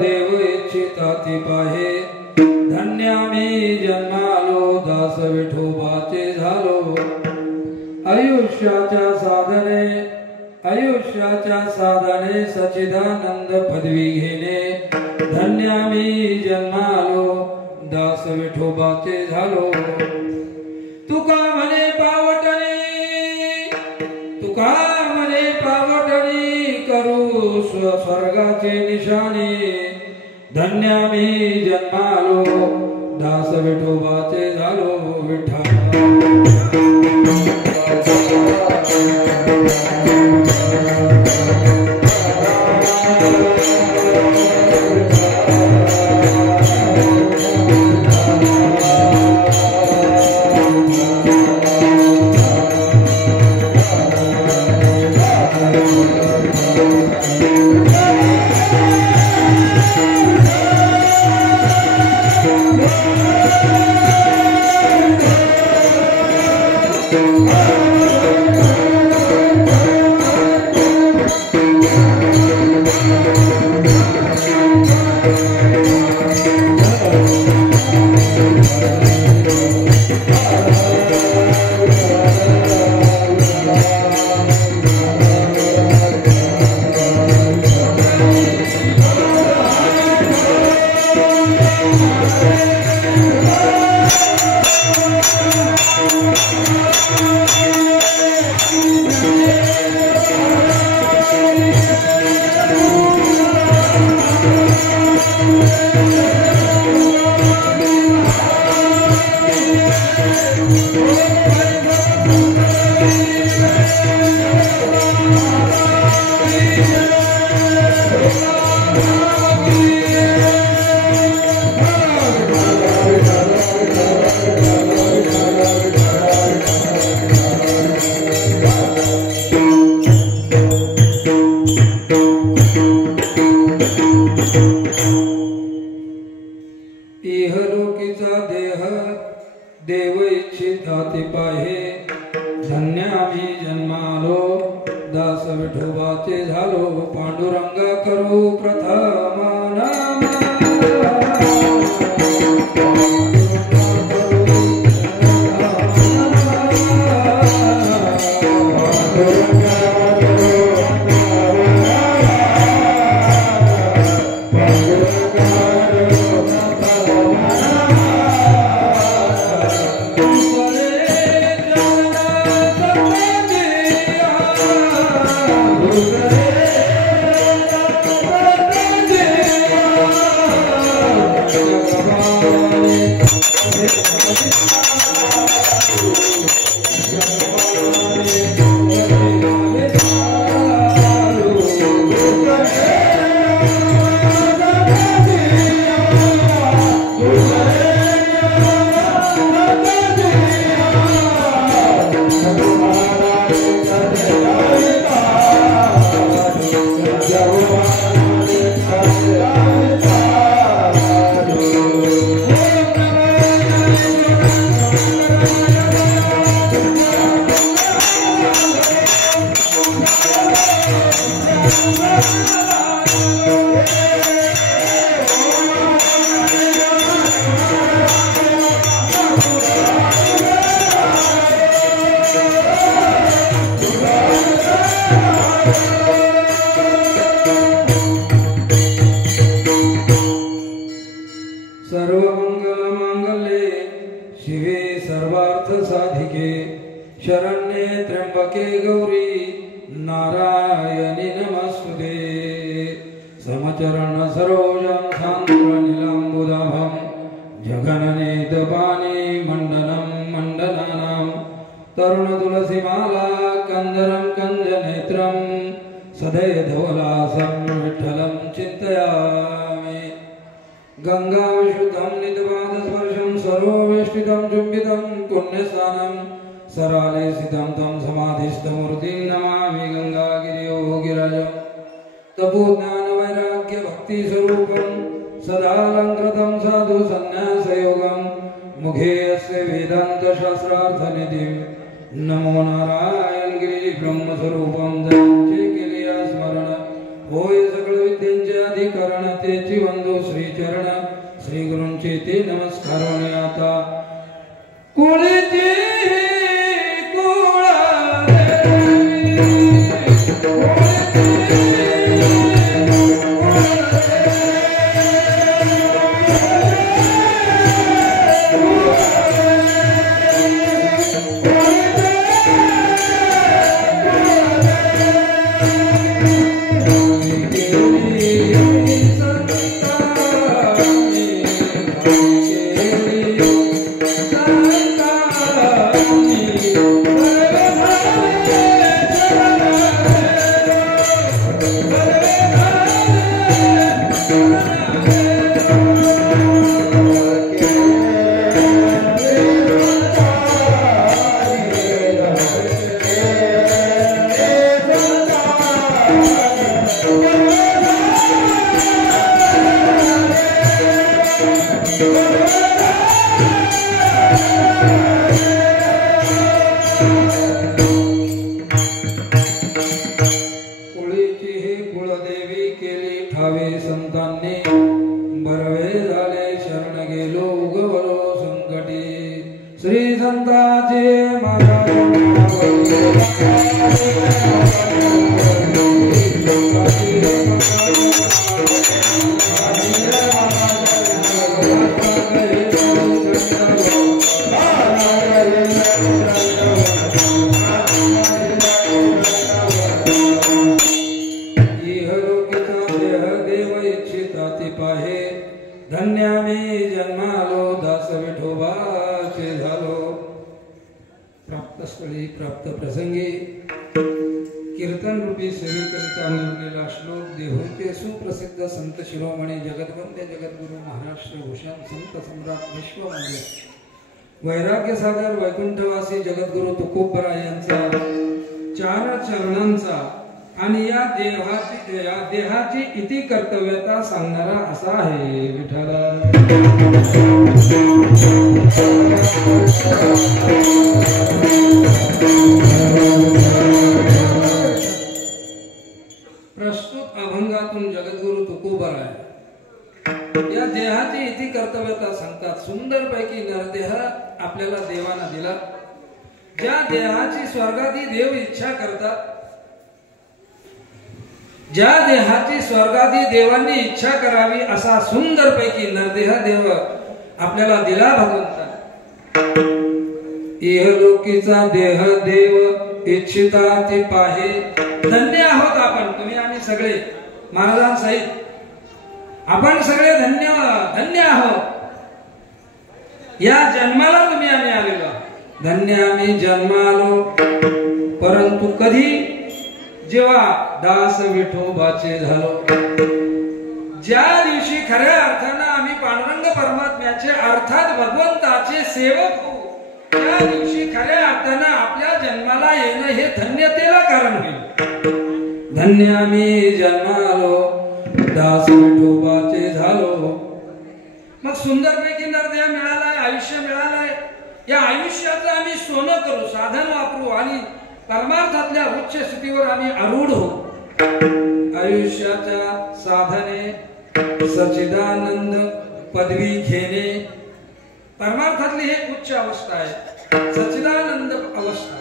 देव इच्छिता ती पाहे धन्य मी जन्मालो दास विठोबाचे झालो आयुष्याच्या साधने सच्चिदानंद पदवी घेणे धन्य मी जन्मालो दास विठोबाचे झालो तुका म्हणे पावटणी करू स्वर्गाचे निशाणे धन्य मी जन्मालो दास विठोबाचे झालो विठ्ठल इहलोकीचा देह देव इच्छिता ते पाहे धन्य आम्ही जन्मालो दास विठोबाचे झालो पांडुरंगा करू प्रथम नाम शरण्ये त्र्यंबके गौरी नारायणी नमस्तुते समचरण सरोजं सान्द्रनीलाम्बुदाभं जगननेतपानि मण्डनं मण्डनानां तरुणतुलसीमाला कन्दरं कञ्जनेत्रं सदैधवलासं विठ्ठलं चिन्तयामि गंगाविशुद्धं नितपादस्पर्शं सर्ववेष्टितं चुम्बितं पुण्यस्नानं सराले सिद्धं तं समाधिस्थमूर्तिं नमामि गंगागिरियो गिरिजं तपोज्ञान वैराग्य भक्ति स्वरूपं सदालंकृतं साधु संन्यासयोगं मुखे अस्य वेदांत शास्त्रार्थनिधिं नमो नारायण गिरि ब्रह्म स्वरूपं जयंचे केलिया स्मरण होय सकल विद्यांचे अधिकरण तेची वंदो श्री चरण श्री गुरूंचे ते नमस्कारोने आता कुळीची प्राप्त प्रसंगी कीर्तन रूपी सेवेकरिता निर्णेला श्लोक देहूचे सुप्रसिद्ध संत शिरोमणी जगद्वंद्य जगद्गुरु महाराज श्री भूषण संत सम्राट विश्ववंद्य वैराग्य सागर वैकुंठवासी जगद्गुरु तुकोबराय यांचा चार चरणांचा आणि या देहाची इति कर्तव्यता सांगणारा असा आहे विठ्ठला प्रस्तुत अभंगातून जगद्गुरु तुकोबराय या देहाची इति कर्तव्यता सांगतात. सुंदर पैकी नरदेह आपल्याला देवाना दिला. ज्या देहाची स्वर्गादी देव इच्छा करतात, ज्या देहाची स्वर्गादी देवांनी इच्छा करावी असा सुंदर पैकी नरदेह देव आपल्याला दिला भगवंता. इहलोकीचा देह देव इच्छिता ती पाहे. धन्य आहोत आपण, तुम्ही आम्ही सगळे महाराजांसहित आपण सगळे धन्य धन्य आहोत. या जन्माला तुम्ही आम्ही आलेलो, धन्य आम्ही जन्मालो. परंतु कधी, जेव्हा दास विठोबाचे झालो. ज्या दिवशी खऱ्या अर्थानं आम्ही पांडुरंग परमात्म्याचे अर्थात भगवंताचे सेवक होऊ, त्या दिवशी खऱ्या अर्थानं आपल्या जन्माला येणं हे धन्यतेला कारण होईल. धन्य आम्ही जन्मालो, दास विठोबाचे झालो. मग सुंदरपैकी नरदेह मिळालाय, आयुष्य मिळालाय. या आयुष्याचं आम्ही सोनं करू, साधन वापरू आणि परमार्थातल्या उच्च स्थितीवर आम्ही आरूढ हो. आयुष्याच्या साधने सच्चिदानंद पदवी घेणे, परमार्थातली हे उच्च अवस्था आहे, सच्चिदानंद अवस्था.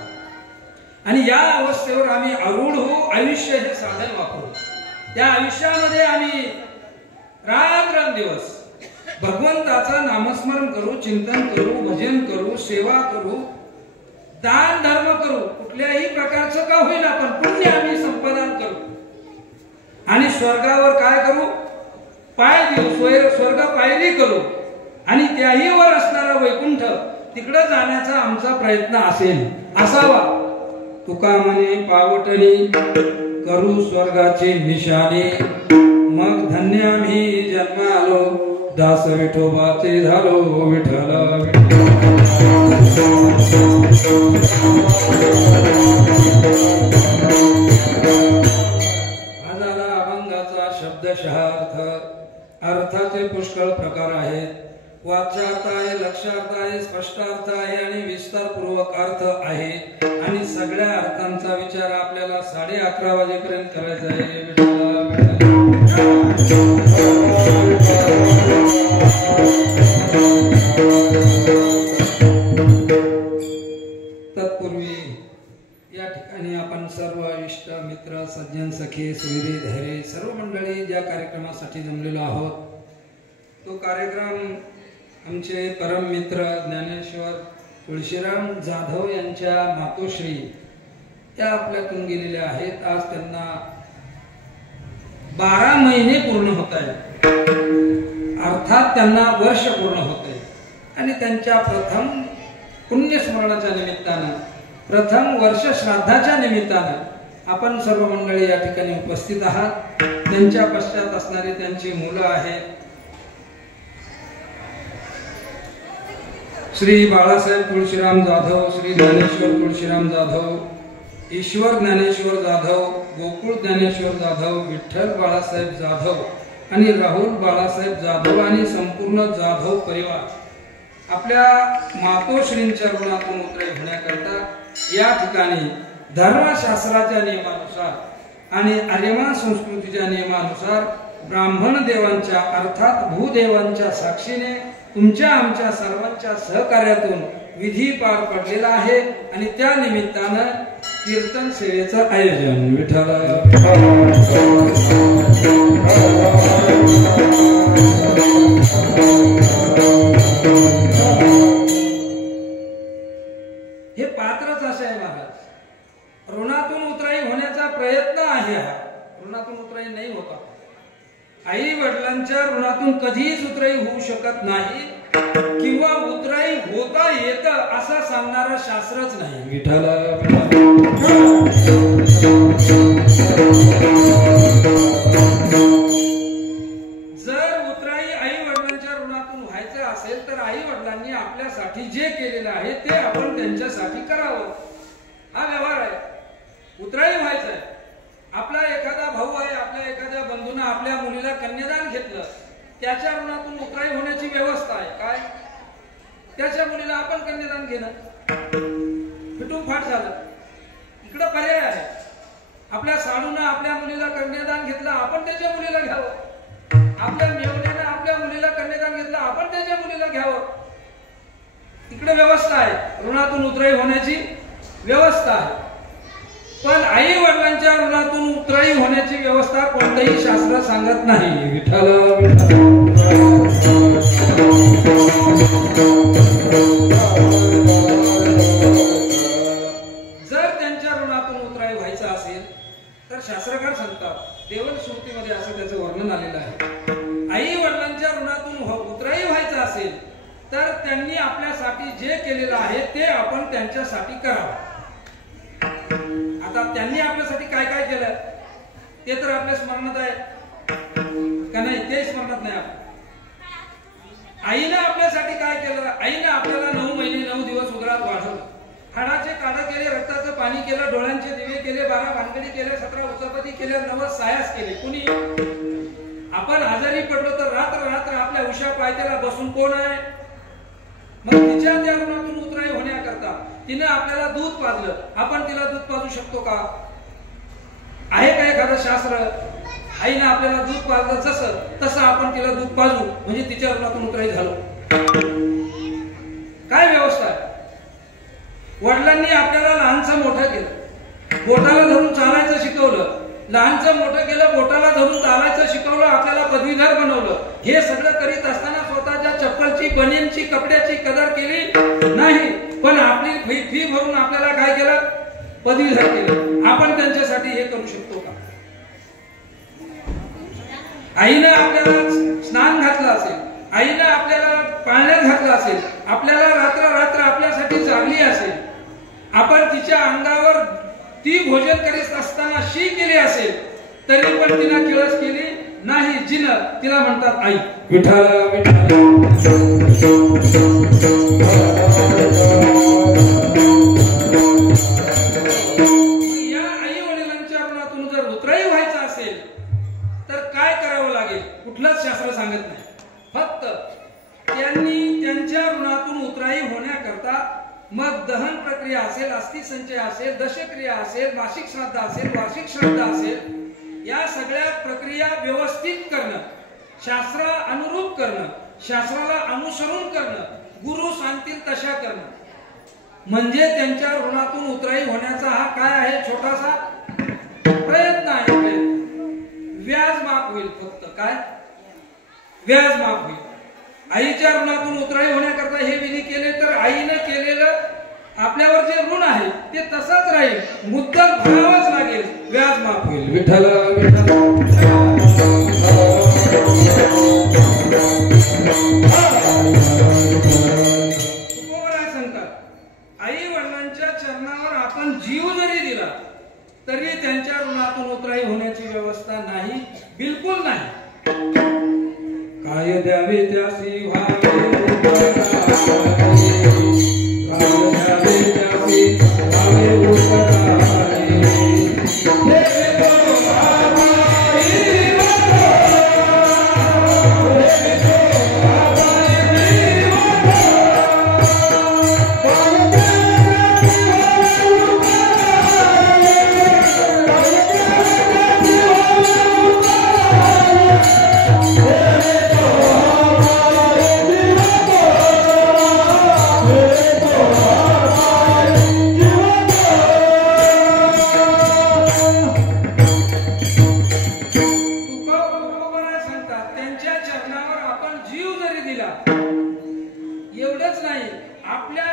आणि या अवस्थेवर आम्ही आरूढ हो. आयुष्य हे साधन वापरू. या आयुष्यामध्ये आम्ही रात्रंदिवस भगवंताचं नामस्मरण करू, चिंतन करू, भजन करू, सेवा करू, दान धर्म करू. कुठल्याही प्रकारचं का होईल आपण पुण्य आम्ही संपादन करू. आणि स्वर्गावर काय करू, पाय देऊ, स्वर्ग पायरी करू. आणि त्याही वर असणारा वैकुंठ तिकडे जाण्याचा आमचा प्रयत्न असेल, असावा. तुका म्हणे पावटणी करू स्वर्गाचे निशाणे. मग धन्य आम्ही जन्मालो, दास विठोबाचे झालो. विठ्ठला हा झाला अभंगाचा शब्दशः अर्थ. अर्थाचे पुष्कळ प्रकार आहेत. वाच्यार्थ आहे, लक्षार्थ आहे, स्पष्टार्थ आहे आणि विस्तारपूर्वक अर्थ आहे. आणि सगळ्या अर्थांचा विचार आपल्याला 11:30 वाजेपर्यंत करायचा आहे. तत्पूर्वी या ठिकाणी आपण सर्व इष्ट मित्र सज्जन सखे सुविधे धैर्य सर्व मंडळी ज्या कार्यक्रमासाठी जमलेलो आहोत तो कार्यक्रम आमचे परम मित्र ज्ञानेश्वर तुळशीराम जाधव यांच्या मातोश्री त्या आपल्यातून गेलेल्या आहेत. आज त्यांना 12 महिने पूर्ण होत आहेत, अर्थात त्यांना वर्ष पूर्ण होते. आणि त्यांच्या प्रथम पुण्यस्मरणाच्या निमित्तानं प्रथम वर्ष श्राद्धाच्या निमित्तानं आपण सर्व मंडळी या ठिकाणी उपस्थित आहात. त्यांच्या पश्चात असणारी त्यांची मुलं आहेत श्री बाळासाहेब तुळशीराम जाधव, श्री ज्ञानेश्वर तुळशीराम जाधव, ईश्वर ज्ञानेश्वर जाधव, गोकुळ ज्ञानेश्वर जाधव, विठ्ठल बाळासाहेब जाधव आणि राहुल बाळासाहेब जाधव आणि संपूर्ण जाधव परिवार आपल्या मातोश्रींच्या ऋणातून उतरे होण्याकरता या ठिकाणी धर्मशास्त्राच्या नियमानुसार आणि आर्यमान संस्कृतीच्या नियमानुसार ब्राह्मण देवांच्या अर्थात भूदेवांच्या साक्षीने तुमच्या आमच्या सर्वांच्या सहकार्यातून विधी पार पडलेला आहे. आणि त्या निमित्तानं कीर्तन सेवेचं आयोजन विठ्ठल हे पात्रच असे आहे महाराज. ऋणातून उतराई होण्याचा प्रयत्न आहे. हा ऋणातून उतराई नाही होता. आई वडिलांच्या ऋणातून कधीच उतराई होऊ शकत नाही किंवा उतराई होता येत असं सांगणारं शास्त्रच नाही. विठ्ठल जर उतराई आई वडिलांच्या ऋणातून व्हायचं असेल तर आई वडिलांनी आपल्यासाठी जे केलेलं आहे ते आपण त्यांच्यासाठी करावं. हा व्यवहार आहे. उतराई व्हायचं आहे. आपला एखादा भाऊ आहे, आपल्या एखाद्या बंधूने आपल्या मुलीला कन्यादान घेतलं, त्याच्या ऋणातून उतराई होण्याची व्यवस्था आहे. काय? त्याच्या मुलीला आपण कन्यादान घेणं, फिटून फाट झालं. इकडं पर्याय आहे. आपल्या साडूनं आपल्या मुलीला कन्यादान घेतलं, आपण त्याच्या मुलीला घ्यावं. आपल्या मेवण्यानं आपल्या मुलीला कन्यादान घेतलं, आपण त्याच्या मुलीला घ्यावं. इकडे व्यवस्था आहे. ऋणातून उतराई होण्याची व्यवस्था आहे. पण आई वडिलांच्या ऋणातून उतराई होण्याची व्यवस्था कोणतंही शास्त्र सांगत नाही. विठ्ठल जर त्यांच्या ऋणातून उतराई व्हायचं असेल तर शास्त्रकार सांगतात, देवन श्रुतीमध्ये असं त्याचं वर्णन आलेलं आहे. आई वडिलांच्या ऋणातून उतराई व्हायचं असेल तर त्यांनी आपल्यासाठी जे केलेलं आहे ते आपण त्यांच्यासाठी करावं. आता त्यांनी आपल्यासाठी काय काय केलं ते तर आपल्या स्मरणात आहे का नाही? ते स्मरणात नाही. आईने आपल्यासाठी काय केलं? आईने आपल्याला 9 महिने 9 दिवस उदरात वाढवलं. हाडाचे काढा केले, रक्ताचं पाणी केलं, डोळ्यांचे दिवे केले, 12 भानगडी केले, 17 उचापती केले, 9 सायास केले. कुणी? आपण आजारी पडलो तर रात्र रात्र आपल्या उशा पायथ्याला बसून कोण आहे? मग तिच्या त्या ऋणातून उतराई होण्याकरता तिने आपल्याला दूध पाजलं. आपण तिला दूध पाजू शकतो का? आहे का एखादं शास्त्र? आईने आपल्याला दूध पाजलं जसं तसं आपण तिला दूध पाजू म्हणजे तिच्या ऋणातून उतराई झालो. काय व्यवस्था आहे? वडिलांनी आपल्याला लहानचं मोठं केलं, बोटाला धरून चालायचं शिकवलं, लहानचं मोठं केलं, बोटाला धरून चालायचं शिकवलं, आपल्याला पदवीधर बनवलं. हे सगळं करीत असताना स्वतःच्या चप्पलची, बनियनची, कपड्याची कदर केली नाही, पण आपली फी भरून आपल्याला काय केलं? पदवीधर केलं. आपण त्यांच्यासाठी हे करू शकतो का? आईनं आपल्याला स्नान घातलं असेल, आईनं आपल्याला पाळण्यात घातलं असेल, आपल्याला रात्र रात्र आपल्यासाठी जागली असेल, आपण तिच्या अंगावर ती भोजन करीत असताना शी केली असेल तरी पण तिला किळस केली नाही. जिनं तिला म्हणतात आई. विठ्ठल विठ्ठल. या आई वडिलांच्या ऋणातून जर उतराई व्हायचं असेल तर काय करावं लागेल? कुठलंच शास्त्र सांगत नाही. फक्त त्यांनी त्यांच्या ऋणातून उतराई होण्याकरता मग दहन प्रक्रिया असेल, अस्थि संचय असेल, दशक्रिया असेल, मासिक श्राद्ध असेल, वार्षिक श्राद्ध असेल, या सगळ्या प्रक्रिया व्यवस्थित करणं, शास्त्रा अनुरूप करणं, शास्त्राला अनुसरून करणं, गुरु सांगतील तशा करणं, म्हणजे त्यांच्या ऋणातून उतराई होण्याचा हा काय आहे, छोटासा प्रयत्न आहे. व्याज माफ होईल, फक्त काय व्याज माफ होईल. आईच्या ऋणातून उतराई होण्याकरता हे विधी केले तर आईनं केलेलं आपल्यावर जे ऋण आहे ते तसंच राहील, मुद्दल भरावंच लागेल, व्याज माफ होईल. विठ्ठल सांगतात, आई वडिलांच्या चरणावर आपण जीव जरी दिला तरी त्यांच्या ऋणातून उतराई होण्याची व्यवस्था नाही, बिलकुल नाही. काय द्यावे त्यासी व्हावे, एवढंच नाही, आपल्या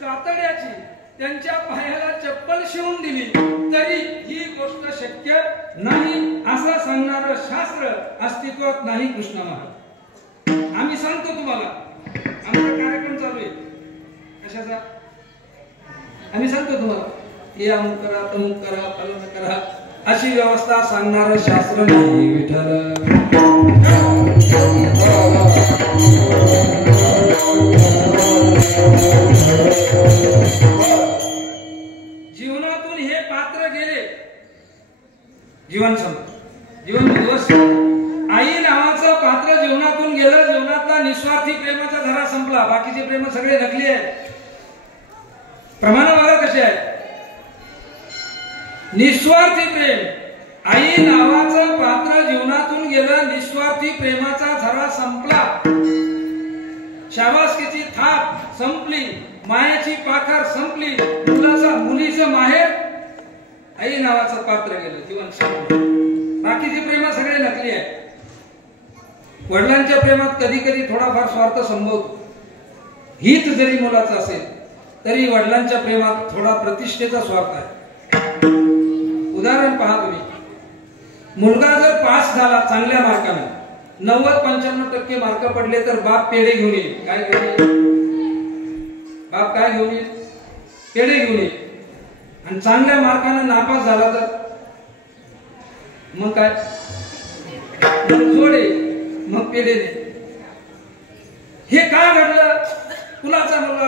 कातड्याची त्यांच्या पायाला चप्पल शिवून दिली तरी ही गोष्ट शक्य नाही असं सांगणारं शास्त्र अस्तित्वात नाही. कृष्ण महाराज, आम्ही सांगतो तुम्हाला, आमचा कार्यक्रम चालू आहे कशाचा, आम्ही सांगतो तुम्हाला हे अमुक करा, तमुक करा, फलन करा, अशी व्यवस्था सांगणारं शास्त्र नाही. विठ्ठल जीवनातून हे पात्र गेले, जीवन दिवस आई नावाचं पात्र जीवनातून गेलं, जीवनातला निस्वार्थी प्रेमाचा धरा संपला, बाकीचे प्रेम सगळे नकली आहेत. प्रमाण बघा कसे आहे, निस्वार्थी प्रेम, आई नावाचं पात्र जीवनातून गेलं, निस्वार्थी प्रेमाचा झरा संपला, शाबासकीची थाप संपली, मायाची पाखर संपली, मुलीचं माहेर, आई नावाचं पात्र गेलं, जीवन संपलं. बाकीची प्रेम सगळे नकली आहे. वडिलांच्या प्रेमात कधी कधी थोडाफार स्वार्थ संभवतो, हित जरी मुलाचं असेल तरी वडिलांच्या प्रेमात थोडा प्रतिष्ठेचा स्वार्थ आहे. उदाहरण पहा तुम्ही, मुलगा जर पास झाला चांगल्या मार्काने, 90-95% मार्क पडले तर बाप पेढे घेऊन येईल. काय घेऊन येईल? बाप काय घेऊन येईल? पेढे घेऊन येईल. आणि चांगल्या मार्काने नापास झाला तर मग काय, जोडे, मग पेढे दे. हे काय घडलं? कुणाचा मुलगा,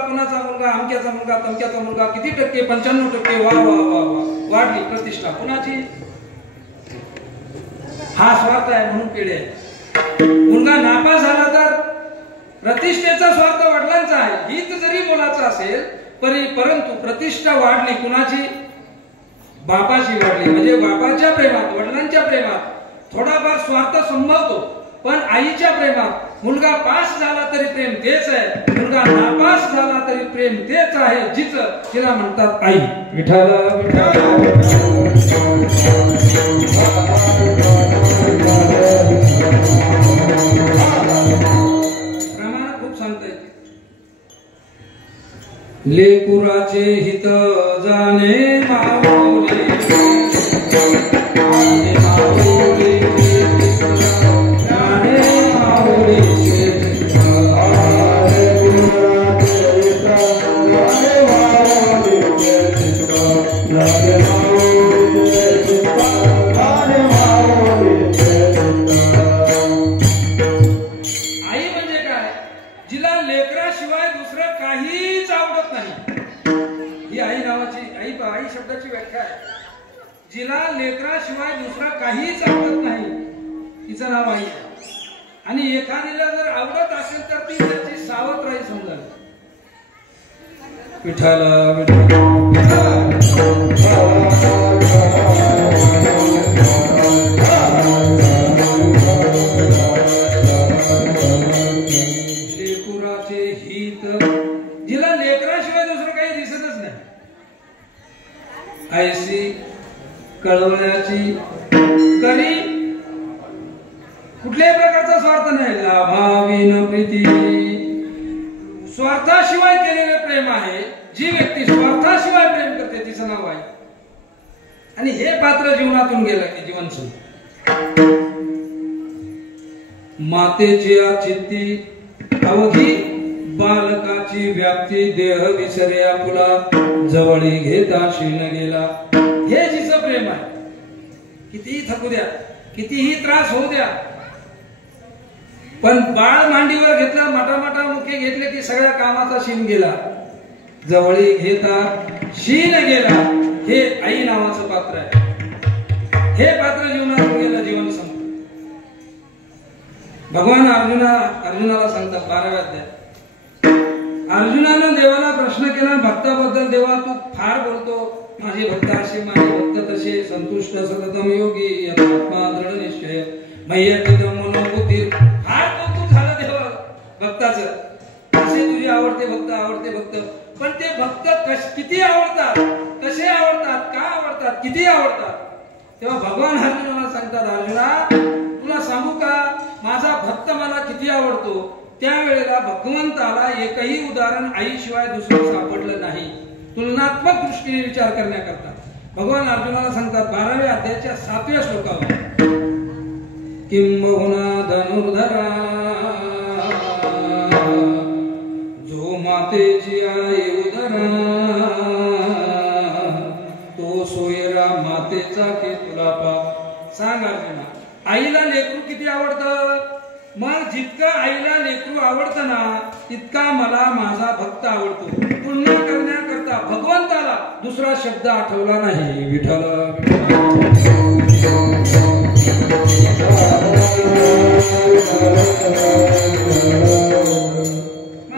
अमक्याचा मुलगा, तमक्याचा मुलगा, किती टक्के? 95%. वा वा वा वा, वाढली प्रतिष्ठा. कुणाची? हा स्वार्थ आहे म्हणून पेढे आहे. मुलगा नापास झाला तर प्रतिष्ठेचा स्वार्थ वडिलांचा आहे, हित जरी मुलाचा असेल परंतु प्रतिष्ठा वाढली कुणाची? बापाची वाढली. म्हणजे बापाच्या प्रेमात, वडिलांच्या प्रेमात थोडाफार स्वार्थ संभवतो, पण आईच्या प्रेमात मुलगा पास झाला तरी प्रेम तेच आहे, मुलगा नापास झाला तरी प्रेम तेच आहे, जिचं तिला म्हणतात आई. विठ्ठल प्रमाण खूप सांगता येते. लेकुराचे हित जाणे माऊली, जिला लेकराशिवाय दुसरा काहीच आवडत नाही, तिचं नाव आई. आणि एखाद्याला जर आवडत असेल तर ती त्याची सावत्र आई समजा. विठ्ठल कळवळ्याची करी कुठल्याही प्रकारचा स्वार्थ नाही. लाभाविन प्रीती, स्वार्थाशिवाय केलेले प्रेम आहे. जी व्यक्ती स्वार्थाशिवाय प्रेम करते तिचं नाव आहे. आणि हे पात्र जीवनातून गेलं की जीवन सुरू. मातेची चित्ती अवघी बालकाची व्याप्ती, देह विसर्या फुला जवळी घेता शीन गेला. हे जिचं प्रेम आहे. कितीही थकू द्या, कितीही त्रास होऊ द्या, पण बाळ मांडीवर घेतला, माटा मुखे घेतले की सगळ्या कामाचा शीन गेला. जवळी घेता शीन गेला. हे आई नावाचं पात्र आहे. हे पात्र जीवनात गेलं, जीवन संपलं. भगवान अर्जुनाला सांगतात 12व्या अध्यायात, अर्जुनानं देवाला प्रश्न केला भक्ताबद्दल. देवा तू फार बोलतो, माझे भक्त असे माझे भक्त तसे, संतुष्ट सततम योगी यथात्मा दृढ निश्चय मय्यकृतं मनोबुद्धी. फार कौतुक झालं देवा भक्ताचं. असे तुझे आवडते भक्त, पण ते भक्त किती आवडतात, कसे आवडतात, का आवडतात, किती आवडतात. तेव्हा भगवान अर्जुनाला सांगतात, अर्जुना तुला सांगू का, माझा भक्त मला किती आवडतो. त्यावेळेला भगवंताला एकही उदाहरण आईशिवाय दुसरं सापडलं नाही. तुलनात्मक दृष्टीने विचार करण्याकरता भगवान अर्जुनाला सांगतात 12व्या अध्यायाच्या 7व्या श्लोकावर, किंबहुना धनुर्धरा जो मातेची आई उदरा, तो सोयरा मातेचा की तुला पा. सांग अर्जुना, आईला लेकरू किती आवडतं. मग जितकं आईला लेकरू आवडतं ना, तितका मला माझा भक्त आवडतो. तुलना करण्याकरता भगवंताला दुसरा शब्द आठवला नाही. विठ्ठल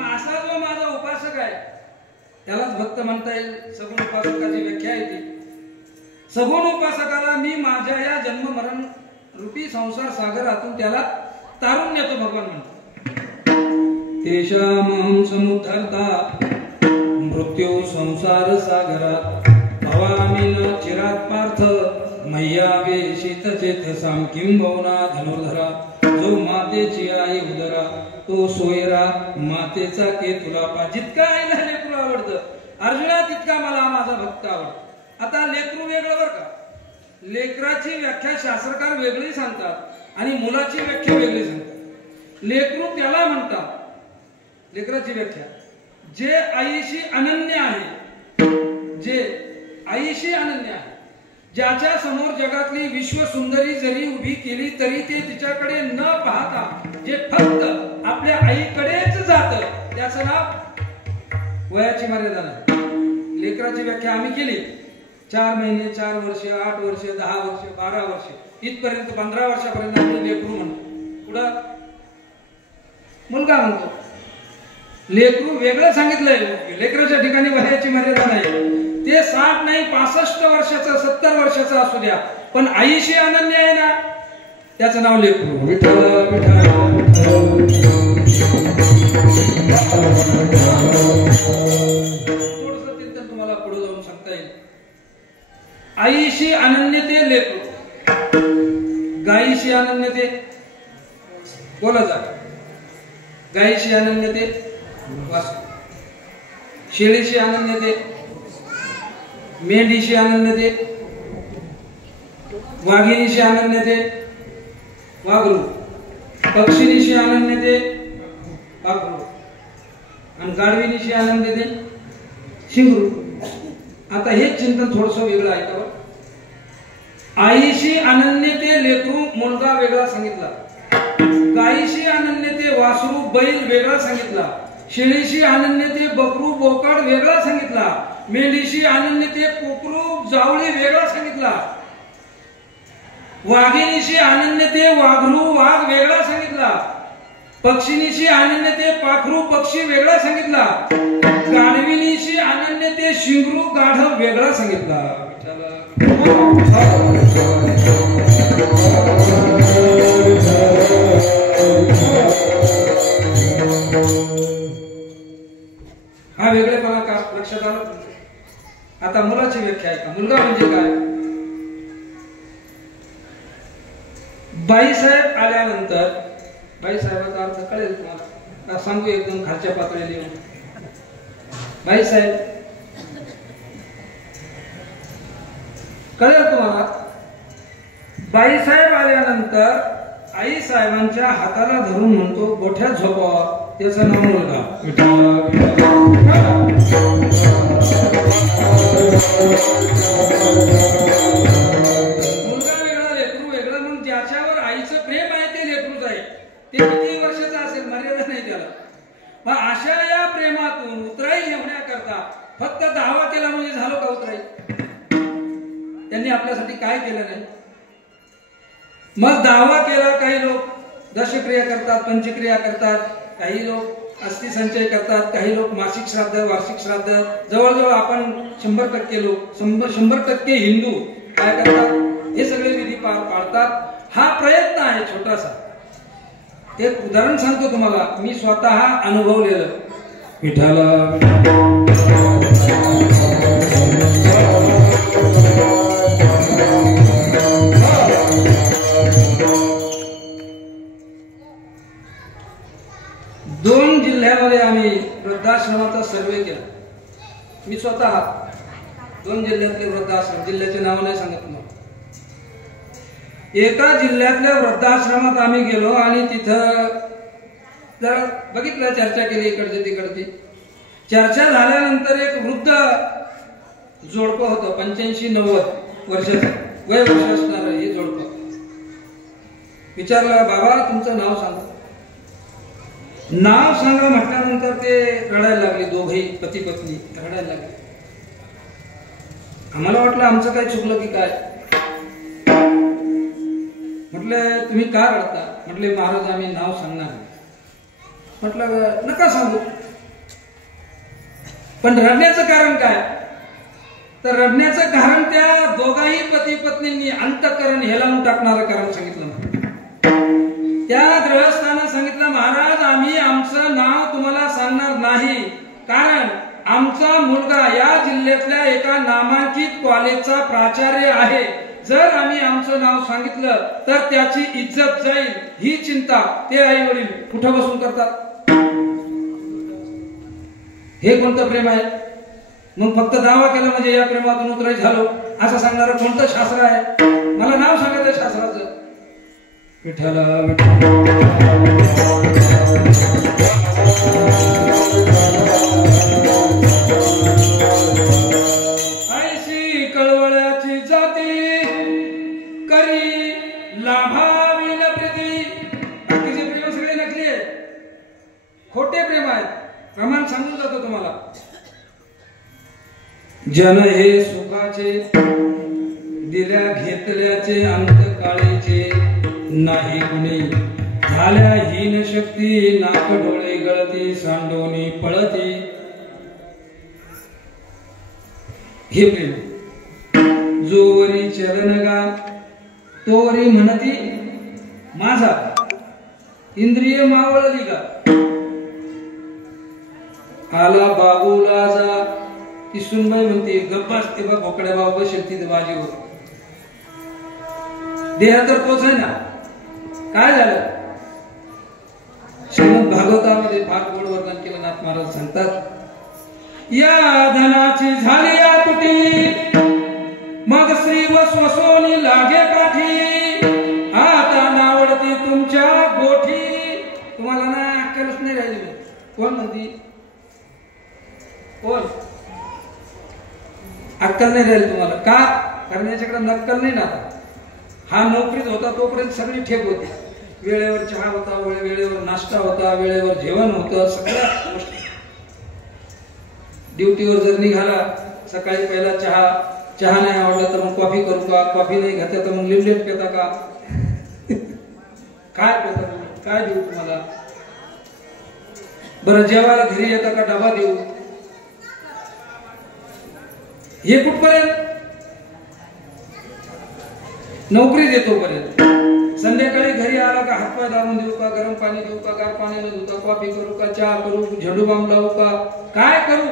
असा जो माझा उपासक आहे त्यालाच भक्त म्हणता येईल. सगुण उपासकाची व्याख्या आहे ती. सगुण उपासकाला मी माझ्या या जन्म मरण रूपी संसार सागरातून त्याला तारून नेतो. भगवान म्हणतो, तेषामहं समुद्धर्ता मृत्यू संसार सागरात, भवामी न चिरात पार्थ मय्यावेशित चेतसां. किंबहुना धनुर्धरा जो मातेची आई उदरा, तो सोयरा मातेचा के तुला पा. जितका आईला लेकरू आवडतं अर्जुना, तितका मला माझा भक्त आवडतो. आता लेकरू वेगळं बरं का. लेकराची व्याख्या शास्त्रकार वेगळी सांगतात आणि मुलाची व्याख्या वेगळी सांगतात. लेकरू त्याला म्हणतात, लेकराची व्याख्या जे आईशी अनन्य आहे, जे आईशी अनन्य आहे, ज्याच्या समोर जगातली विश्व सुंदरी जरी उभी केली तरी ते तिच्याकडे न पाहता जे फक्त आपल्या आईकडेच जात, त्याचं नाव वयाची मर्यादा नाही. लेकराची व्याख्या आम्ही केली. 4 महिने, 4 वर्ष, 8 वर्ष, 10 वर्ष, 12 वर्ष, इथपर्यंत 15 वर्षापर्यंत आपण लेकरू म्हणतो. पुढं मुलगा म्हणतो. लेकरू वेगळं सांगितलंय. लेकराच्या ठिकाणी वयाची मर्यादा नाही. ते 60 नाही 65 वर्षाचं, 70 वर्षाचं असू द्या, पण आईशी अनन्य आहे ना, त्याचं नाव लेकरू. विठ्ठल विठ्ठल. थोडंसं चिंतन तुम्हाला पुढे जाऊन सांगता येईल. आईशी अनन्यते लेकरू, गाईशी अनन्यते बोला जा. गाईशी अनन्यते वासू, शेळीशी अनन्यते, मेंढीशी अनन्यते, वाघिणीशी अनन्यते वाघरू, पक्षिणीशी अनन्यते वाघरू, आणि गाढविणीशी अनन्यते शिंगरू. आता हे चिंतन थोडस वेगळं आहे का. आईशी अनन्यते लेकरू मुलगा वेगळा सांगितला, गाईशी अनन्यते वासरू बैल वेगळा सांगितला, शेळीशी अनन्यते बकरू बोकड वेगळा सांगितला, मेंढीशी अनन्यते कोकरू जावळी वेगळा सांगितला, वाघिणीशी अनन्यते वाघरू वाघ वेगळा सांगितला, पक्षिणीशी अनन्यते पाखरू पक्षी वेगळा सांगितला, गाढविणीशी अनन्यते शिंगरू गाढव वेगळा सांगितला. हा वेगळेपणा का लक्षात आलं. आता मुलाची व्याख्या आहे का. मुलगा म्हणजे काय. बाईसाहेब आल्यानंतर, बाईसाहेबाचा अर्थ कळेल तुम्हाला, सांगू एकदम खालच्या पातळीला येऊन. बाईसाहेब कळेल तुम्हाला. बाईसाहेब आल्यानंतर आई साहेबांच्या हाताला धरून म्हणतो गोठ्या झोपावा. त्याचं नाव मुलगा. मुलगा वेगळा लेकरू वेगळं, म्हणून ज्याच्यावर आईचं प्रेम आहे ते लेकरूच आहे. ते किती वर्षाचा असेल मर्यादा नाही त्याला. मग अशा या प्रेमातून उतराई घेण्याकरता फक्त दावा केला म्हणजे झालो का उतराई? त्यांनी आपल्यासाठी काय केलं नाही. मग दावा केला. काही लोक दशक्रिया करतात, पंचक्रिया करतात, काही लोक अस्थि संचय करतात, काही लोक मासिक श्राद्ध, वार्षिक श्राद्ध. जवळजवळ आपण 100% लोक 100% हिंदू काय करतात? हे सगळे विधी पार पाडतात. हा प्रयत्न आहे छोटासा. एक उदाहरण सांगतो तुम्हाला, मी स्वतः अनुभवलेलं. विठाला 2 जिल्ह्यामध्ये आम्ही वृद्धाश्रमाचा सर्वे केला. मी स्वतः 2 जिल्ह्यातले वृद्धाश्रम, जिल्ह्याचे नाव नाही सांगत तुम्हाला. एका जिल्ह्यातल्या वृद्धाश्रमात आम्ही गेलो आणि तिथं जरा बघितलं, चर्चा केली इकडची तिकडची. चर्चा झाल्यानंतर एक वृद्ध जोडपं होतं, 85-90 वर्षाचं वय वर्ष असणारं हे जोडपं. विचारलं, बाबा तुमचं नाव सांगा. नाव सांगा म्हटल्यानंतर ते रडायला लागले. दोघेही पती पत्नी रडायला लागले. आम्हाला वाटलं आमचं काय चुकलं की काय. म्हटलं तुम्ही का रडता? म्हटले महाराज आम्ही नाव सांगणार. म्हटलं नका सांगू, पण रडण्याचं कारण काय? तर रडण्याचं कारण त्या दोघाही पती पत्नींनी अंतःकरण हेलावून टाकणारं कारण सांगितलं. त्या ग्रहस्थानं सांगितलं, महाराज आम्ही आमचं नाव तुम्हाला सांगणार नाही, कारण आमचा मुलगा या जिल्ह्यातल्या एका नामांकित कॉलेजचा प्राचार्य आहे. जर आम्ही आमचं नाव सांगितलं तर त्याची इज्जत जाईल, ही चिंता ते आई वडील कुठं बसून करतात. हे कोणतं प्रेम आहे? मग फक्त दावा केला म्हणजे या प्रेमातून उतराय झालो असं सांगणारं कोणतं शास्त्र आहे? मला नाव सांगायचं शास्त्राचं. विठ्ठला ऐशी कळवळ्याची जाती करी लाभावी न प्रीती. बाकीचे प्रेम सगळे नकली आहेत, खोटे प्रेम आहेत. प्रमाण सांगून जातो तुम्हाला. जन हे सुखाचे दिल्या घेतल्याचे अंत काळीचे नाही कुणी झाल्या हीन शक्ती नाक डोळे गळती सांडोनी पळती. हे प्रेम जोवरी चरण गा तोवरी म्हणती माझा इंद्रिय मावळली गा. आला बाबूला जा ती सुनबाई म्हणते गप्प असते बा भोकड्या बाबा शक्ती बाजी हो. देह तर तोच आहे ना. काय झालं? श्रीमद भागवतामध्ये फार गोड वर्णन केलं. नाथ महाराज सांगतात, या धनाची झाली या तुटी मग श्री व स्वसोनी लागे काठी आता नावडती तुमच्या गोठी. तुम्हाला ना अक्कलच नाही राहिली. कोण म्हणती? कोण? अक्कल नाही राहिली तुम्हाला. का? कारण याच्याकडे नक्कल नाही ना. हा नोकरीत होता तोपर्यंत सगळी ठेप होती. वेळेवर चहा होता, वेळेवर नाश्ता होता, वेळेवर जेवण होतं, सगळ्या गोष्टी. ड्युटीवर जर निघाला सकाळी पहिला चहा नाही आवडला तर मग कॉफी करू का? कॉफी नाही घातल्या तर मग लिमलेट पिता का? काय पिता? काय देऊ तुम्हाला? बरं जेवायला घरी येता का डबा देऊ? हे कुठपर्यंत? नोकरी देतो पर्यंत. संध्याकाळी घरी आला का हातपाय दाबून देऊ का? गरम पाणी देऊ का? गार पाणी देऊ का? कॉफी करू का? चहा करू? झेंडू बाम लावू का? काय करू?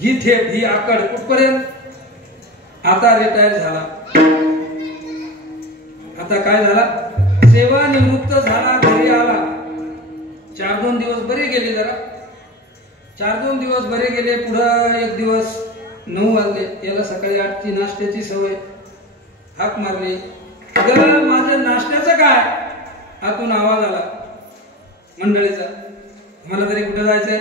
ही थेट ही आकड कुठपर्यंत? आता रिटायर झाला, आता काय झाला, सेवा निवृत्त झाला, घरी आला. 4-2 दिवस बरे गेले, जरा 4-2 दिवस बरे गेले. पुढं एक दिवस 9 वाजले, याला सकाळी 8ची नाश्त्याची सवय. हाक मारली, माझं नाश्त्याचं काय? आतून आवाज आला मंडळीचा, मला तरी कुठे जायचंय?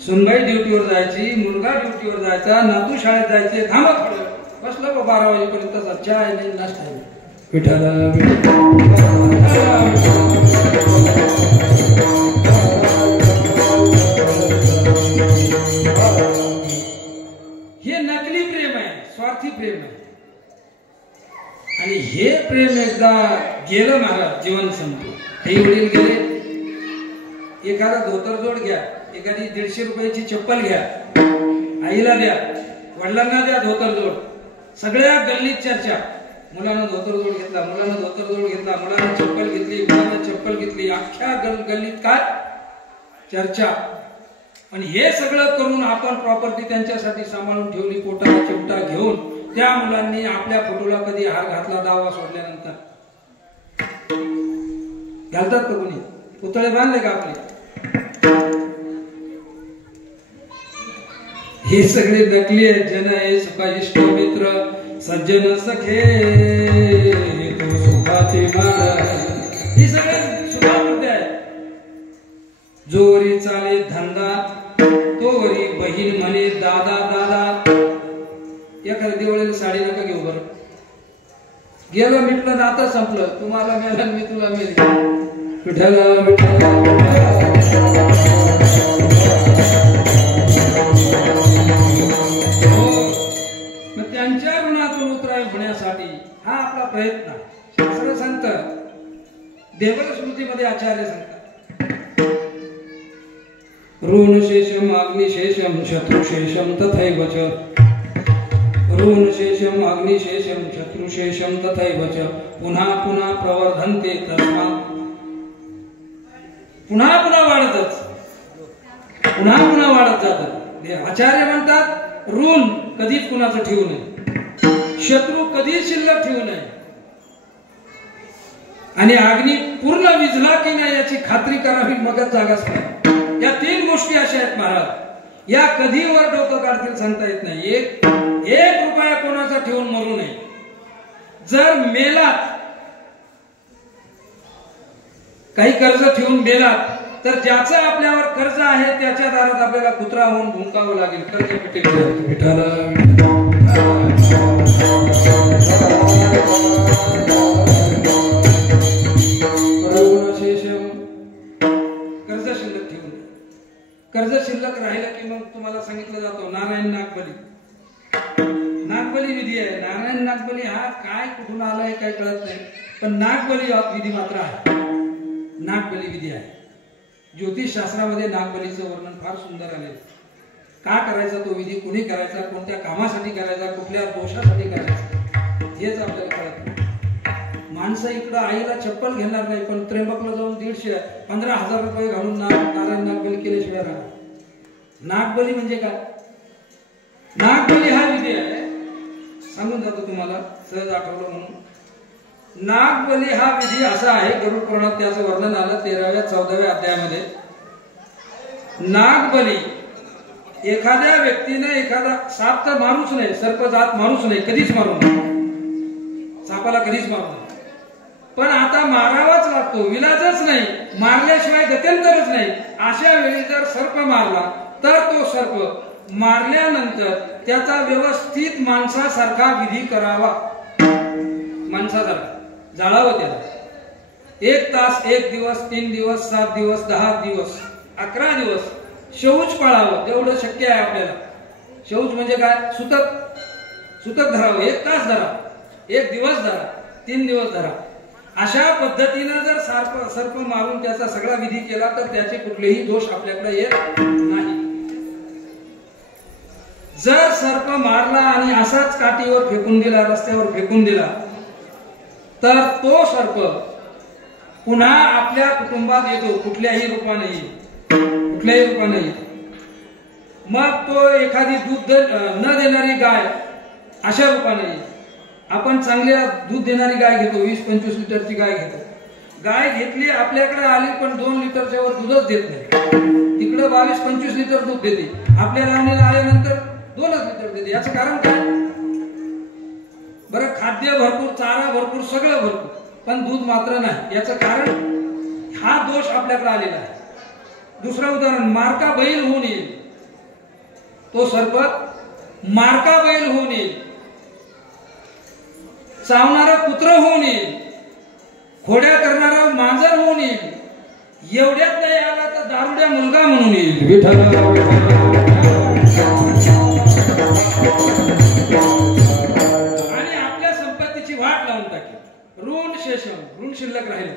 सुनबाई ड्युटीवर जायची, मुलगा ड्युटीवर जायचा, नातू शाळेत जायचे. थांबा थोडं. बसलो 12 वाजेपर्यंत. चहा आहे नाही, नाश्ता आहे. विठाला हे नकली प्रेम आहे, स्वार्थी प्रेम आहे. आणि हे प्रेम एकदा गेलं महाराज, जीवन संपलं. आई वडील गेले, एखादा धोतरजोड घ्या, एखादी 150 रुपयाची चप्पल घ्या, आईला द्या, वडिलांना द्या धोतरजोड. सगळ्या गल्लीत चर्चा, मुलानं धोतरजोड घेतला, मुलानं धोतरजोड घेतला, मुलानं चप्पल घेतली, मुलानं चप्पल घेतली. अख्ख्या गल्लीत काय चर्चा. आणि हे सगळं करून आपण प्रॉपर्टी त्यांच्यासाठी सांभाळून ठेवली, पोटाला चिमटा घेऊन. त्या मुलांनी आपल्या फोटोला कधी हार घातला दावा सोडल्यानंतर? घालतात का कोणी? पुतळे बांधले का आपले? हे सगळे नकली आहेत. जन आहे सुखा इष्ट मित्र, सज्जन सखे तो सुखाचे माड. ही सगळे सुखाकृती आहे. जोरी चाले धंदा, तोवरी बहीण म्हणे दादा दादा. एखाद्या दिवाळीला साडी नका घेऊ बरं. गेलं मिटलं, नातं संपलं. तुम्हाला मिळालं, मी तुला मिळेल. विठाला विठाला मग त्यांच्या ऋणातून उतराय होण्यासाठी हा आपला प्रयत्न. शास्त्र सांगतं, देवल स्मृतीमध्ये आचार्य सांगतात, ऋणशेषम अग्निशेषम शत्रुशेषम तथैव च. ऋणशेषम अग्निशेषम शत्रुशेषम तथैव च. पुन्हा पुन्हा प्रवर्धन्ते तस्मात्. पुन्हा पुन्हा वाढतच, पुन्हा पुन्हा वाढत जातात. आचार्य म्हणतात, ऋण कधीच कुणाचं ठेवू नये, शत्रू कधीच शिल्लक ठेवू नये, आणि अग्नी पूर्ण विझला की नाही याची खात्री करावी, मगच जागाच नाही. या 3 गोष्टी अशा आहेत महाराज, या कधी वर डोकं काढतील सांगता येत नाही. एक रुपया कोणाचा ठेवून मरू नये. जर मेलात, काही कर्ज ठेवून मेलात, तर ज्याचं आपल्यावर कर्ज आहे त्याच्या दारात आपल्याला कुत्रा होऊन भुंकावं लागेल. कर्ज पिटेल. विठाला कर्ज शिल्लक ठेवून. कर्ज शिल्लक राहिलं की मग तुम्हाला सांगितलं जातो नारायण नागबली. नागबली विधी आहे. नारायण नागबली हा काय कुठून आलाय काय कळत नाही, पण नागबली विधी मात्र आहे. नागबली विधी आहे. ज्योतिष शास्त्रामध्ये नागबलीचं वर्णन फार सुंदर आले. का करायचा तो विधी, कुणी करायचा, कोणत्या कामासाठी करायचा, कुठल्या दोषासाठी करायचा, हेच आपल्याला कळत नाही. माणसं इकडं आईला चप्पल घेणार नाही, पण त्र्यंबकला जाऊन 15,000 रुपये घालून नारायण नागबली केल्याशिवाय राहणार. नागबली म्हणजे काय? नागबली हा विधी आहे. सांगून जातो तुम्हाला, सहज आठवलं म्हणून. नागबली हा विधी असा आहे, गरुड पुराणात त्याचं वर्णन आलं 13व्या-14व्या अध्यायामध्ये. नागबली, एखाद्या व्यक्तीने एखादा साप तर मारूच नाही, सर्पजात मारूच नाही, कधीच मारू नये, सापाला कधीच मारू नये. पण आता मारावाच लागतो, विलाजच नाही, मारल्याशिवाय गत्यंतरच नाही. अशा वेळी जर सर्प मारला तर तो सर्प मारल्यानंतर त्याचा व्यवस्थित माणसासारखा विधी करावा. माणसासारखा जाळावं त्याला. 1 तास, 1 दिवस, 3 दिवस, 7 दिवस, 10 दिवस, 11 दिवस शौच पाळावं, जेवढं शक्य आहे आपल्याला. शौच म्हणजे काय? सुतक धरावं. 1 तास धरा, 1 दिवस धरा, 3 दिवस धरा. अशा पद्धतीनं जर सर्प मारून त्याचा सगळा विधी केला तर त्याचे कुठलेही दोष आपल्याकडे येत नाही. जर सर्प मारला आणि असाच काठीवर फेकून दिला, रस्त्यावर फेकून दिला, तर तो सर्प पुन्हा आपल्या कुटुंबात येतो. कुठल्याही रूपाने येईल, कुठल्याही रूपाने येईल. मग तो एखादी दूध न देणारी गाय अशा रूपाने येईल. आपण चांगल्या दूध देणारी गाय घेतो, 20-25 लिटरची गाय घेतो. गाय घेतली आपल्याकडे आली पण 2 लिटरच्या वर दूधच देत नाही. तिकडे 22-25 लिटर दूध देते, आपल्या रावणीला आल्यानंतर 2च लिटर देते. याचं कारण काय? बरं, खाद्य भरपूर, चारा भरपूर, सगळं भरपूर, पण दूध मात्र नाही. याचं कारण हा दोष आपल्याकडे आलेला आहे. दुसरं उदाहरण, मारका बैल होऊन येईल, तो सरपत मारका बैल होऊन येईल, चावणारा कुत्र होऊन येईल, खोड्या करणारा मांजर होऊन येईल, एवढ्यात नाही आला तर दारुड्या मुलगा म्हणून येईल. विठ्ठल आणि आपल्या संपत्तीची वाट लावून टाकेल. ऋण शेषम, ऋण शिल्लक राहिलं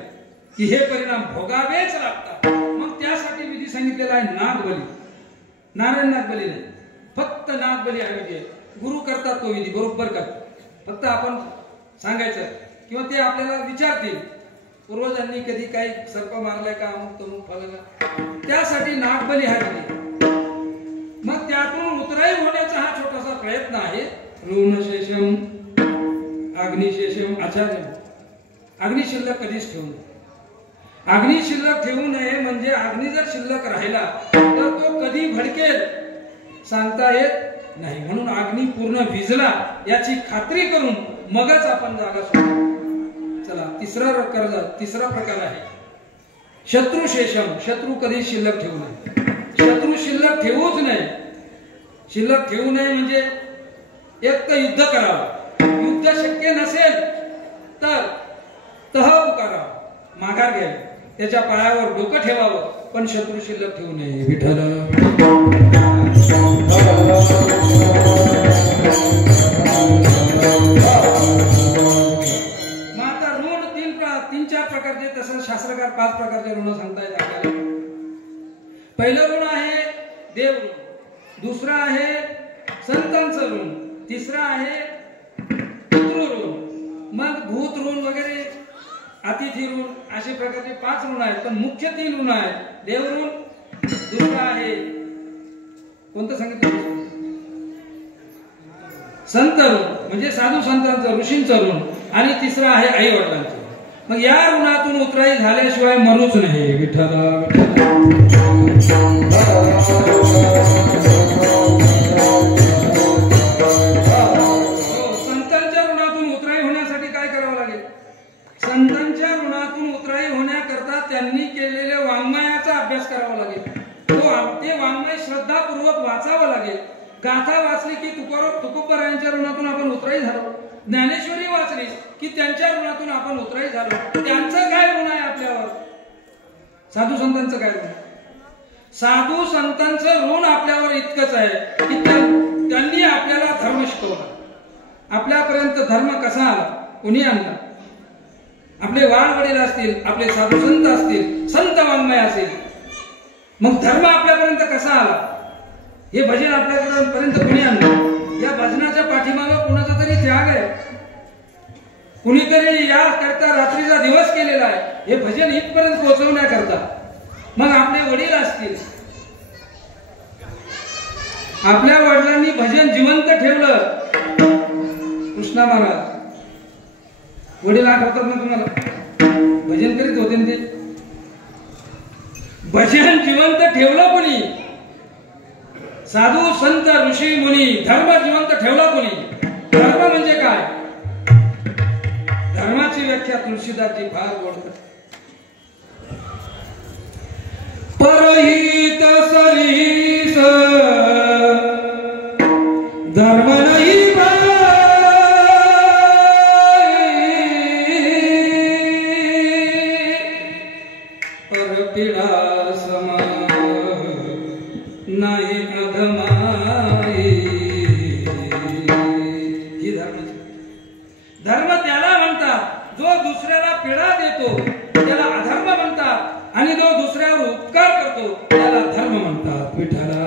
की हे परिणाम भोगावेच लागतात. मग त्यासाठी विधी सांगितलेला आहे नागबली. नारायण नागबली नाही, फक्त नागबली हा विधी आहे. गुरु करतात तो विधी, बरोबर करतात. फक्त आपण सांगायचं किंवा ते आपल्याला विचारतील पूर्वजांनी कधी काही सर्प मारलाय का, अमुक तमुक फलला, त्यासाठी नागबली हा विधी. मग त्यातून उतराई होण्याचा हा छोटासा प्रयत्न आहे. ऋणशेषम, अग्निशेषम, आचार्य. अग्नी शिल्लक कधीच ठेवू नये. अग्नी शिल्लक ठेवू नये म्हणजे अग्नी जर शिल्लक राहिला तर तो कधी भडकेल सांगता येत नाही. म्हणून अग्नी पूर्ण विझला याची खात्री करून मगच आपण जागा सोडू. चला, तिसरा प्रकार आहे शत्रुशेषम. शत्रू कधी शिल्लक ठेवू नये. शत्रू शिल्लक ठेवूच नये. शिल्लक ठेवू नये म्हणजे एक तर युद्ध करावं, युद्ध शक्य नसेल तर तह उकारावं, माघार घ्यावी, त्याच्या पायावर डोकं ठेवावं, पण शत्रू शिल्लक ठेवू नये. विठ्ठल मग आता ऋण 3-4 प्रकारचे, तसं शास्त्रकार 5 प्रकारचे ऋण सांगतायत आपल्याला. पहिलं ऋण आहे देव ऋण, दुसरं आहे संतांचं ऋण, तिसरं आहे पितृ ऋण, मग भूत ऋण वगैरे, अतिथी ऋण, असे प्रकारचे 5 ऋण आहेत. पण मुख्य 3 ऋण आहेत. देव ऋण, दुसरं आहे कोणतं सांगितलं, संत ऋण म्हणजे साधू संतांचं, ऋषींचं ऋण, आणि तिसरं आहे आई वडिलांचं. मग या ऋणातून उतराई झाल्याशिवाय मरूच नाही. विठ्ठल संतांच्या ऋणातून उतराई होण्यासाठी काय करावं लागेल? संतांच्या ऋणातून उतराई होण्याकरता त्यांनी केलेल्या वाङ्मयाचा अभ्यास करावा लागेल. ते वाङ्मय श्रद्धापूर्वक वाचावं लागेल. गाथा वाचली की तुकोबरायांच्या ऋणातून आपण उतराई झालो, ज्ञानेश्वरी वाचली की त्यांच्या ऋणातून आपण उतराई झालो. त्यांचं काय ऋण आहे आपल्यावर? साधू संतांचं काय ऋण? साधू संतांचं ऋण आपल्यावर इतकंच आहे की त्यांनी आपल्याला धर्म शिकवला. आपल्यापर्यंत धर्म कसा आला, कोणी आणला? आपले वाड वडील असतील, आपले साधू संत असतील, संत वाङ्मय असेल. मग धर्म आपल्यापर्यंत कसा आला? हे भजन आपल्यापर्यंत कोणी आणलं? या भजनाच्या पाठीमागे कुणाचा तरी त्याग आहे, कुणीतरी या करता रात्रीचा दिवस केलेला आहे हे भजन इथपर्यंत पोहोचवण्याकरता. मग आपले वडील असतील, आपल्या वडिलांनी भजन जिवंत ठेवलं. कृष्णा महाराज वडील आठवतात ना तुम्हाला? भजन करीत होते ना ते. भजन जिवंत ठेवलं कोणी? साधू संत ऋषी मुनी. धर्म जिवंत ठेवला कोणी? धर्म म्हणजे काय? धर्माची व्याख्या तुलसीदासजी फार गोड. परहित सरीस धर्म नाही परपीडा समा नाही अधमाई. ही धर्म त्याला म्हणतात जो दुसऱ्याला पीडा देतो त्याला अधर्म म्हणतात, आणि जो दुसऱ्यावर उपकार करतो त्याला धर्म म्हणतात. विठ्ठला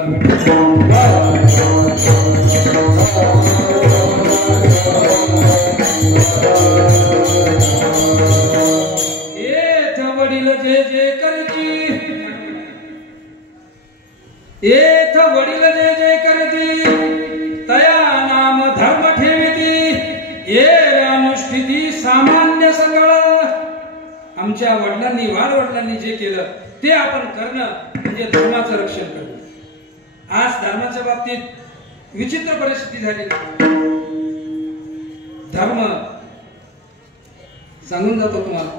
येथ वडील जे जे करती, येथ वडील जे जे करती तया नाम धर्म ठेविती. ये आमच्या वडिलांनी वाडवडिलांनी जे केलं ते आपण करणं म्हणजे धर्माचं रक्षण करणं. आज धर्माच्या बाबतीत विचित्र परिस्थिती झाली. धर्म सांगून जातो तुम्हाला.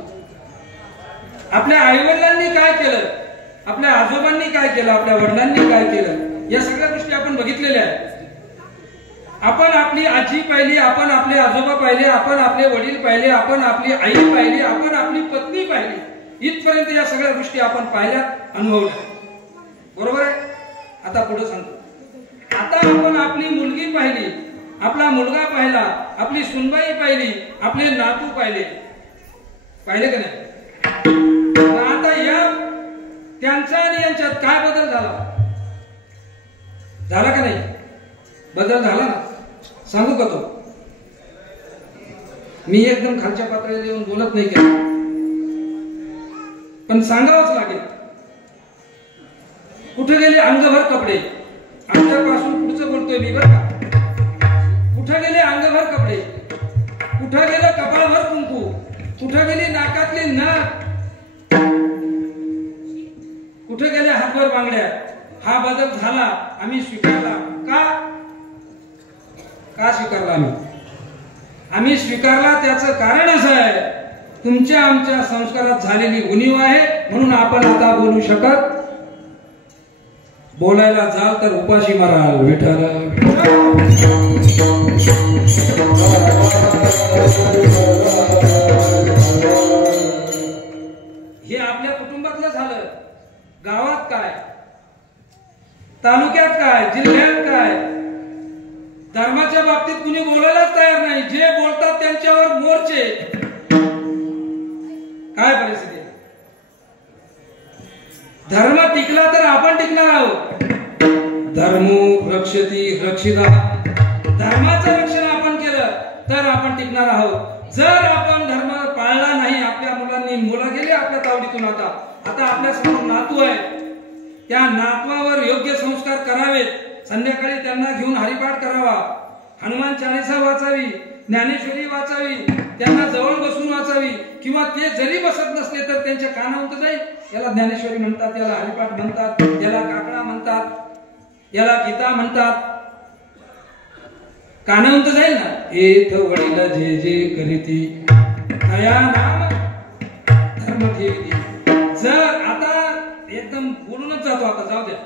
आपल्या आई वडिलांनी काय केलं, आपल्या आजोबांनी काय केलं, आपल्या वडिलांनी काय केलं, या सगळ्या गोष्टी आपण बघितलेल्या आहेत. आपण आपली आजी पाहिली, आपण आपले आजोबा पाहिले, आपण आपले वडील पाहिले, आपण आपली आई पाहिली, आपण आपली पत्नी पाहिली. इथपर्यंत या सगळ्या गोष्टी आपण पाहिल्या, अनुभवल्या. बरोबर आहे. आता पुढे सांगतो. आता आपण आपली मुलगी पाहिली, आपला मुलगा पाहिला, आपली सुनबाई पाहिली, आपले नातू पाहिले. पाहिले का नाही? आता या त्यांचा आणि यांच्यात काय बदल झाला का नाही? बदल झाला ना. सांगू का तो? मी एकदम खालच्या पातळीवर येऊन बोलत नाही केलं, पण सांगावंच लागेल. कुठे गेले अंगभर कपडे, अंगापासून पुढचं बोलतोय मी बरं का. कुठे गेले अंगभर कपडे, कुठे गेलं कपाळभर कुंकू, कुठे गेली नाकातली नथ, कुठे गेले हातभर बांगड्या. हा बदल झाला, आम्ही स्वीकारला. का स्वीकारला आम्ही स्वीकारला त्याचं कारण असं आहे, तुमच्या आमच्या संस्कारात झालेली उणीव आहे. म्हणून आपण आता बोलू शकत. बोलायला जाल तर उपाशी माराल. विठ्ठल हे आपल्या कुटुंबातलं झालं. गावात काय, तालुक्यात काय, जिल्ह्यात काय, धर्माच्या बाबतीत कुणी बोलायलाच तयार नाही. जे बोलतात त्यांच्यावर मोर्चे. काय परिस्थिती? धर्म टिकला तर आपण टिकणार आहोत. धर्मो रक्षती रक्षिता. धर्माचं रक्षण आपण केलं तर आपण टिकणार आहोत. जर आपण धर्म पाळला नाही, आपल्या मुलांनी, मुलं गेली आपल्या तावडीतून. आता आपल्या समोर नातू आहे, त्या नातवावर योग्य संस्कार करावेत. संध्याकाळी त्यांना घेऊन हरिपाठ करावा, हनुमान चालीसा वाचावी, ज्ञानेश्वरी वाचावी, त्यांना जवळ बसून वाचावी. किंवा ते जरी बसत नसले तर त्यांच्या कानावंत जाईल. याला ज्ञानेश्वरी म्हणतात, याला हरिपाठ म्हणतात, याला काकडा म्हणतात, याला गीता म्हणतात. कानावंत जाईल ना. एथ वडील जे जे करीती तया नाम धर्म ठेवी. जर आता एकदम बोलूनच जातो, आता जाऊ द्या,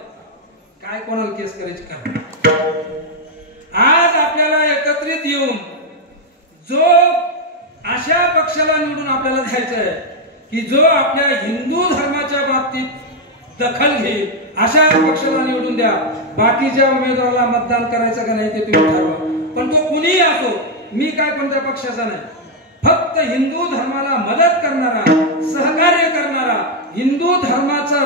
काय कोणाला केस करायची का. आज आपल्याला एकत्रित येऊन जो अशा पक्षाला निवडून आपल्याला द्यायचं आहे की जो आपल्या हिंदू धर्माच्या बाबतीत दखल घेईल, अशा पक्षाला निवडून द्या. बाकीच्या उमेदवाराला मतदान करायचं का नाही ते तुम्ही ठरवा. पण तो कुणीही असो, मी काय कोणत्या पक्षाचा नाही. फक्त हिंदू धर्माला मदत करणारा, सहकार्य करणारा, हिंदू धर्माचा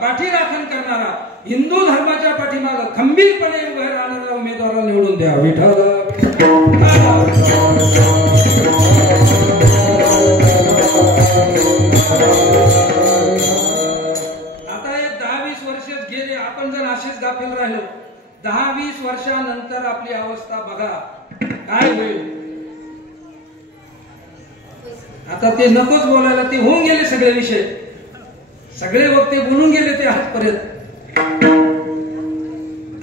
पाठीराखण करणारा, हिंदू धर्माच्या पाठीमागे खंबीरपणे उभे राहणारा उमेदवाराला निवडून द्या. विठ्ठल आता हे 10-20 वर्ष गेले, आपण जर असेच गाफील राहिलो, 10-20 वर्षानंतर आपली अवस्था बघा काय होईल. आता ते नकोच बोलायला, ते होऊन गेले सगळे विषय, सगळे वक्ते बोलून गेले ते आजपर्यंत.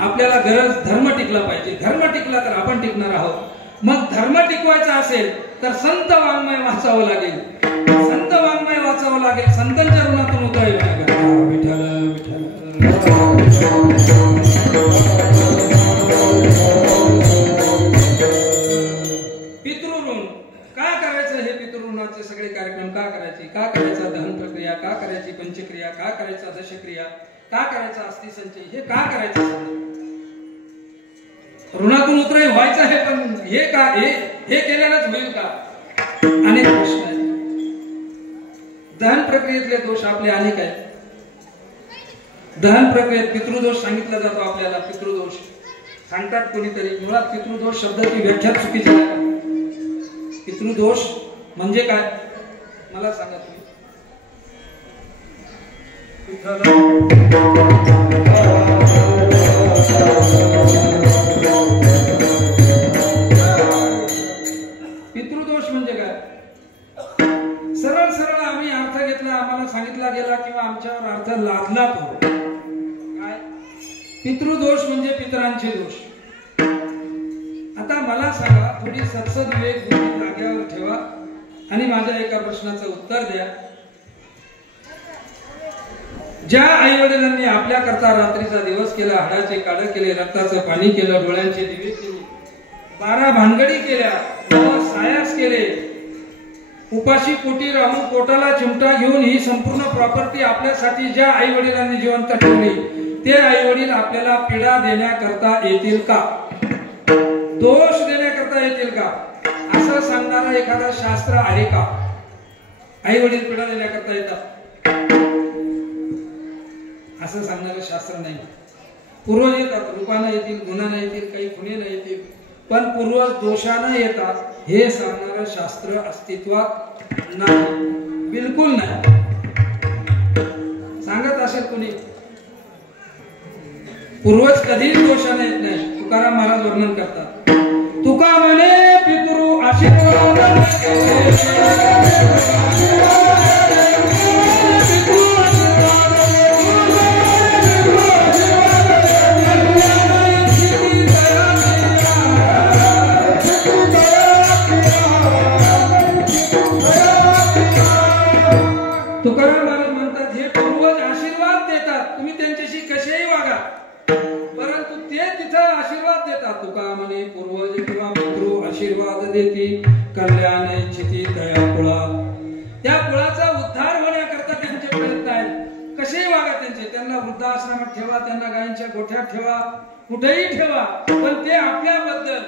आपल्याला गरज धर्म टिकला पाहिजे. धर्म टिकला तर आपण टिकणार आहोत. मग धर्म टिकवायचा असेल तर संत वाङ्मय वाचावं लागेल. संत वाङ्मय वाचावं लागेल. संतांच्या ऋणातून उतरायला लागेल. विठ्ठल पितृऋण काय करायचं, हे पितृऋणाचे सगळे कार्यक्रम का करायचे, का करायचा दहन प्रक्रिया, का करायची पंचक्रिया, का करायचा दशक्रिया, का करायचा अस्थि संचय, हे का करायचं. ऋणातून उतराय व्हायचं आहे, पण हे का, हे केल्यानंच होईल का. अनेक प्रश्न आहेत. दहन प्रक्रियेतले दोष आपले अनेक आहेत. दहन प्रक्रियेत पितृदोष सांगितला जातो आपल्याला. पितृदोष सांगतात कोणीतरी. मुळात पितृदोष शब्दाची व्याख्या चुकीची आहे. पितृदोष म्हणजे काय मला सांगा तुम्ही. पितृदोष म्हणजे काय. लादला गेला किंवा आमच्यावर अर्थ लादला तो काय पितृदोष म्हणजे पितरांचे दोष. आता मला सांगा, थोडी सत्सद विवेक बुद्धी जाग्यावर ठेवा आणि माझ्या एका प्रश्नाचं उत्तर द्या. ज्या आई वडिलांनी आपल्या करता रात्रीचा दिवस केला, हाडाचे काढ केले, रक्ताचं पाणी केलं, डोळ्यांचे दिवे केले, 12 भानगडी केल्या, 9 सायास केले, उपाशी पोटी राहून पोटाला चिमटा घेऊन ही संपूर्ण प्रॉपर्टी आपल्यासाठी ज्या आई वडिलांनी जिवंत ठेवली, ते आई वडील आपल्याला पीडा देण्याकरता येतील का? दोष देण्याकरता येतील का? असं सांगणारा एखादा शास्त्र आहे का? आई वडील पीडा देण्याकरता येतात असं सांगणारं शास्त्र नाही. पूर्वज येतात, रूपानं येतील, गुणानं येतील, काही खुणेनं येतील, पण पूर्वज दोषानं येतात हे सांगणारं शास्त्र अस्तित्वात नाही, बिलकुल नाही. सांगत असेल कोणी पूर्वज कधीच दोषानं येत नाही. तुकाराम महाराज वर्णन करतात, तुका म्हणे पितृ आशीर्वाद तुकाराम महाराज म्हणतात, हे पूर्वज आशीर्वाद देतात, तुम्ही त्यांच्याशी कसेही वागा, परंतु ते तिथं आशीर्वाद देतात. तुका म्हणे पूर्वज किंवा पितृ आशीर्वाद देती, कल्याण इच्छिती दया कुळा. त्या कुळाचा उद्धार होण्याकरता त्यांचे प्रयत्न आहेत. कसेही वागा त्यांचे, त्यांना वृद्धाश्रमात ठेवा, त्यांना गायींच्या गोठ्यात ठेवा, कुठेही ठेवा, पण ते आपल्याबद्दल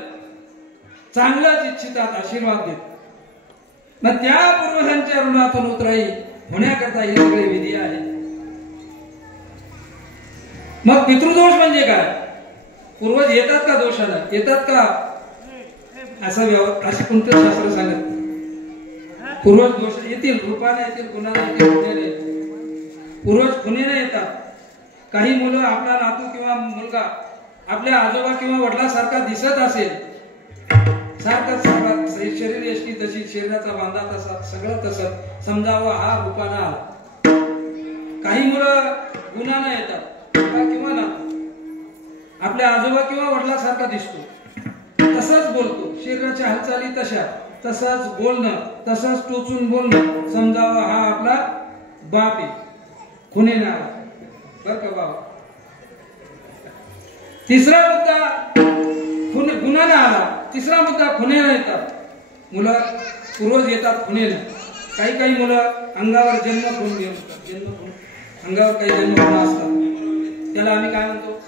चांगलंच इच्छितात, आशीर्वाद देतात. मग त्या पूर्वजांच्या ऋणातून उतराई होण्याकरता हे सगळे विधी आहे. मग पितृदोष म्हणजे काय? पूर्वज येतात का दोषाला? येतात का? असं कोणतं शास्त्र सांगत? पूर्वज दोष येतील, रूपाने येतील, गुणाने येतील, खुणेने येतील. पूर्वज खुणेने येतात. काही मुलं, आपला नातू किंवा मुलगा आपल्या आजोबा किंवा वडिलांसारखा दिसत असेल, सारखंच शरीर यष्टी तशी, शरीराचा बांधा तसा, सगळं तसंच समजावं, हा रूपानं आला. काही मुलं गुणानं येतात किंवा ना आपल्या आजोबा किंवा वडिलांसारखा दिसतो, तसंच बोलतो, शरीराच्या हालचाली तशा, तसंच बोलणं, तसंच टोचून बोलणं, समजावं हा आपला बाप आहे, खुणेने आला बर का बाबा. तिसरा मुद्दा गुणाने आला, तिसरा मुद्दा खुणेने येतात. मुलं पूर्वज येतात खुणेने. काही मुलं अंगावर जन्म खून घेऊन असतात, जन्म खून अंगावर काही जन्म खून असतात, त्याला आम्ही काय म्हणतो?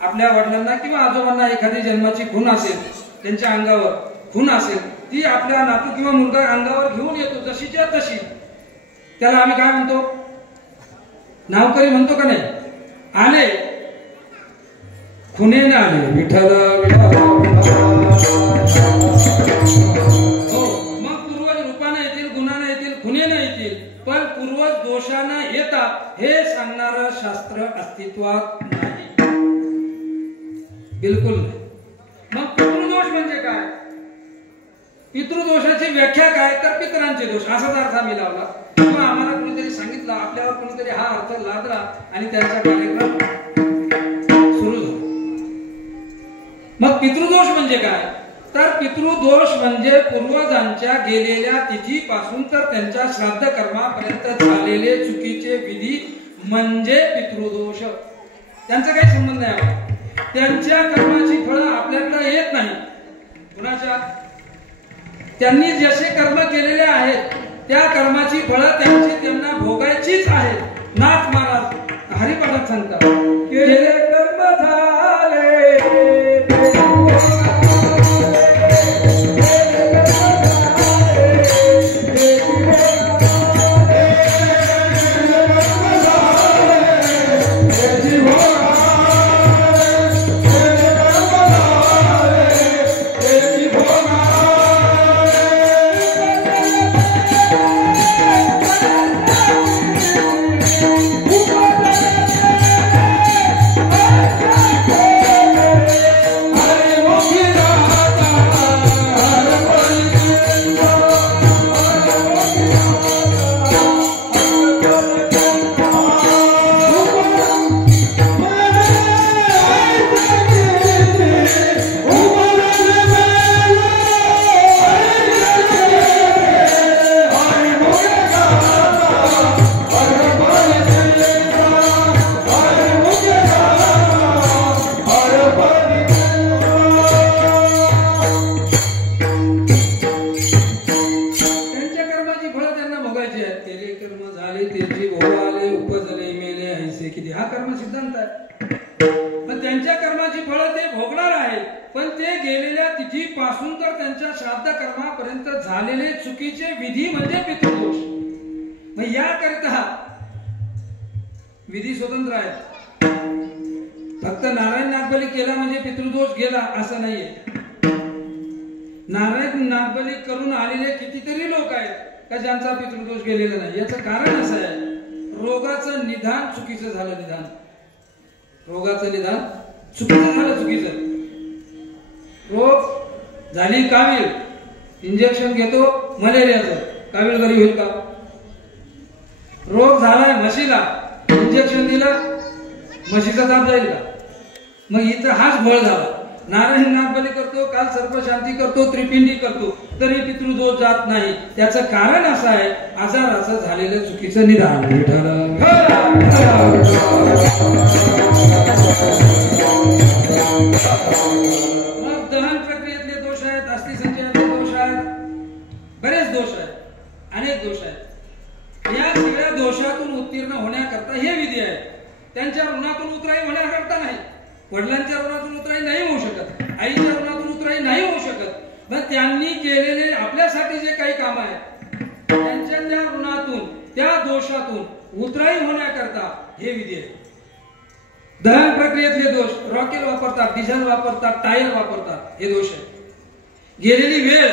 आपल्या वडिलांना किंवा आजोबांना एखादी जन्माची खून असेल, त्यांच्या अंगावर खून असेल, ती आपल्या नातू किंवा मुलगा अंगावर घेऊन येतो जशीच्या तशी, त्याला आम्ही काय म्हणतो? नावकरी म्हणतो का नाही? आले खुणेने आले, विठ्ठल विठ्ठल. हो, मग पूर्वज रूपाने येतील, गुणाने येतील, खुणेने येतील, पण पूर्वज दोषाने येतात हे सांगणारं शास्त्र अस्तित्वात नाही, बिलकुल नाही. मग पितृदोष म्हणजे काय? पितृदोषाची व्याख्या काय? तर पितरांचे दोष असाच अर्थ आम्ही लावला किंवा आम्हाला कोणीतरी सांगितलं, आपल्यावर कोणीतरी हा अर्थ लादला आणि त्यांचा कार्यक्रम सुरू झाला. मग पितृदोष म्हणजे काय? तर पितृदोष म्हणजे पूर्वजांच्या गेलेल्या तिथीपासून तर त्यांच्या श्राद्ध कर्मापर्यंत झालेले चुकीचे विधी म्हणजे पितृदोष. त्यांचा काही संबंध नाही. त्यांच्या कर्माची फळं आपल्याकडे येत नाही. कुणाच्या? त्यांनी जसे कर्म केलेले आहेत त्या कर्माची फळं त्यांना भोगायचीच आहेत. नाथ महाराज हरिपाठात सांगतात, केले कर्म झाले त्याची भोवाले उपजले मेले ऐसे किती, हा कर्म सिद्धांत आहे. पण त्यांच्या कर्माची फळं ते भोगणार आहे, पण ते गेलेल्या तिथीपासून तर त्यांच्या श्राद्ध कर्मापर्यंत झालेले चुकीचे विधी म्हणजे पितृदोष. मग याकरिता विधी स्वतंत्र आहेत. फक्त नारायण नागबली केला म्हणजे पितृदोष गेला असं नाहीये. नारायण नागबली करून आलेले कितीतरी लोक आहेत का ज्यांचा पितृदोष गेलेला नाही. याचं कारण असं आहे, रोगाचं निदान चुकीचं झालं. रोगाचं निदान चुकीचं झालं. चुकीचं रोग झाली कावीळ, इंजेक्शन घेतो मलेरियाचं, कावीळ बरी होईल का? रोग झालाय म्हशीला, इंजेक्शन दिलं म्हशीचा ताप जाईल का? मग इथं हाच घोळ झाला. नारायण नागबली करतो, काल सर्पशांती करतो, त्रिपिंडी करतो, तरी पितृदोष जात नाही. त्याचं कारण असं आहे, आजाराचं झालेलं चुकीचं निदान. मग दहन प्रक्रियेतले दोष आहेत, अस्थि संचयातले दोष आहेत, बरेच दोष आहेत, अनेक दोष आहेत. या सगळ्या दोषातून उत्तीर्ण होण्याकरता हे विधी आहे. त्यांच्या ऋणातून उतराई होण्याकरता नाही. वडिलांच्या ऋणातून उतराई नाही होऊ शकत, आईच्या ऋणातून उतराई नाही होऊ शकत. मग त्यांनी केलेले आपल्यासाठी जे काही काम आहे, त्यांच्या त्या ऋणातून, त्या दोषातून उतराई होण्याकरता हे विधी आहे. दहन प्रक्रियेतले दोष, रॉकेल वापरतात, डिझेल वापरतात, टायर वापरतात, हे दोष आहे. गेलेली वेळ,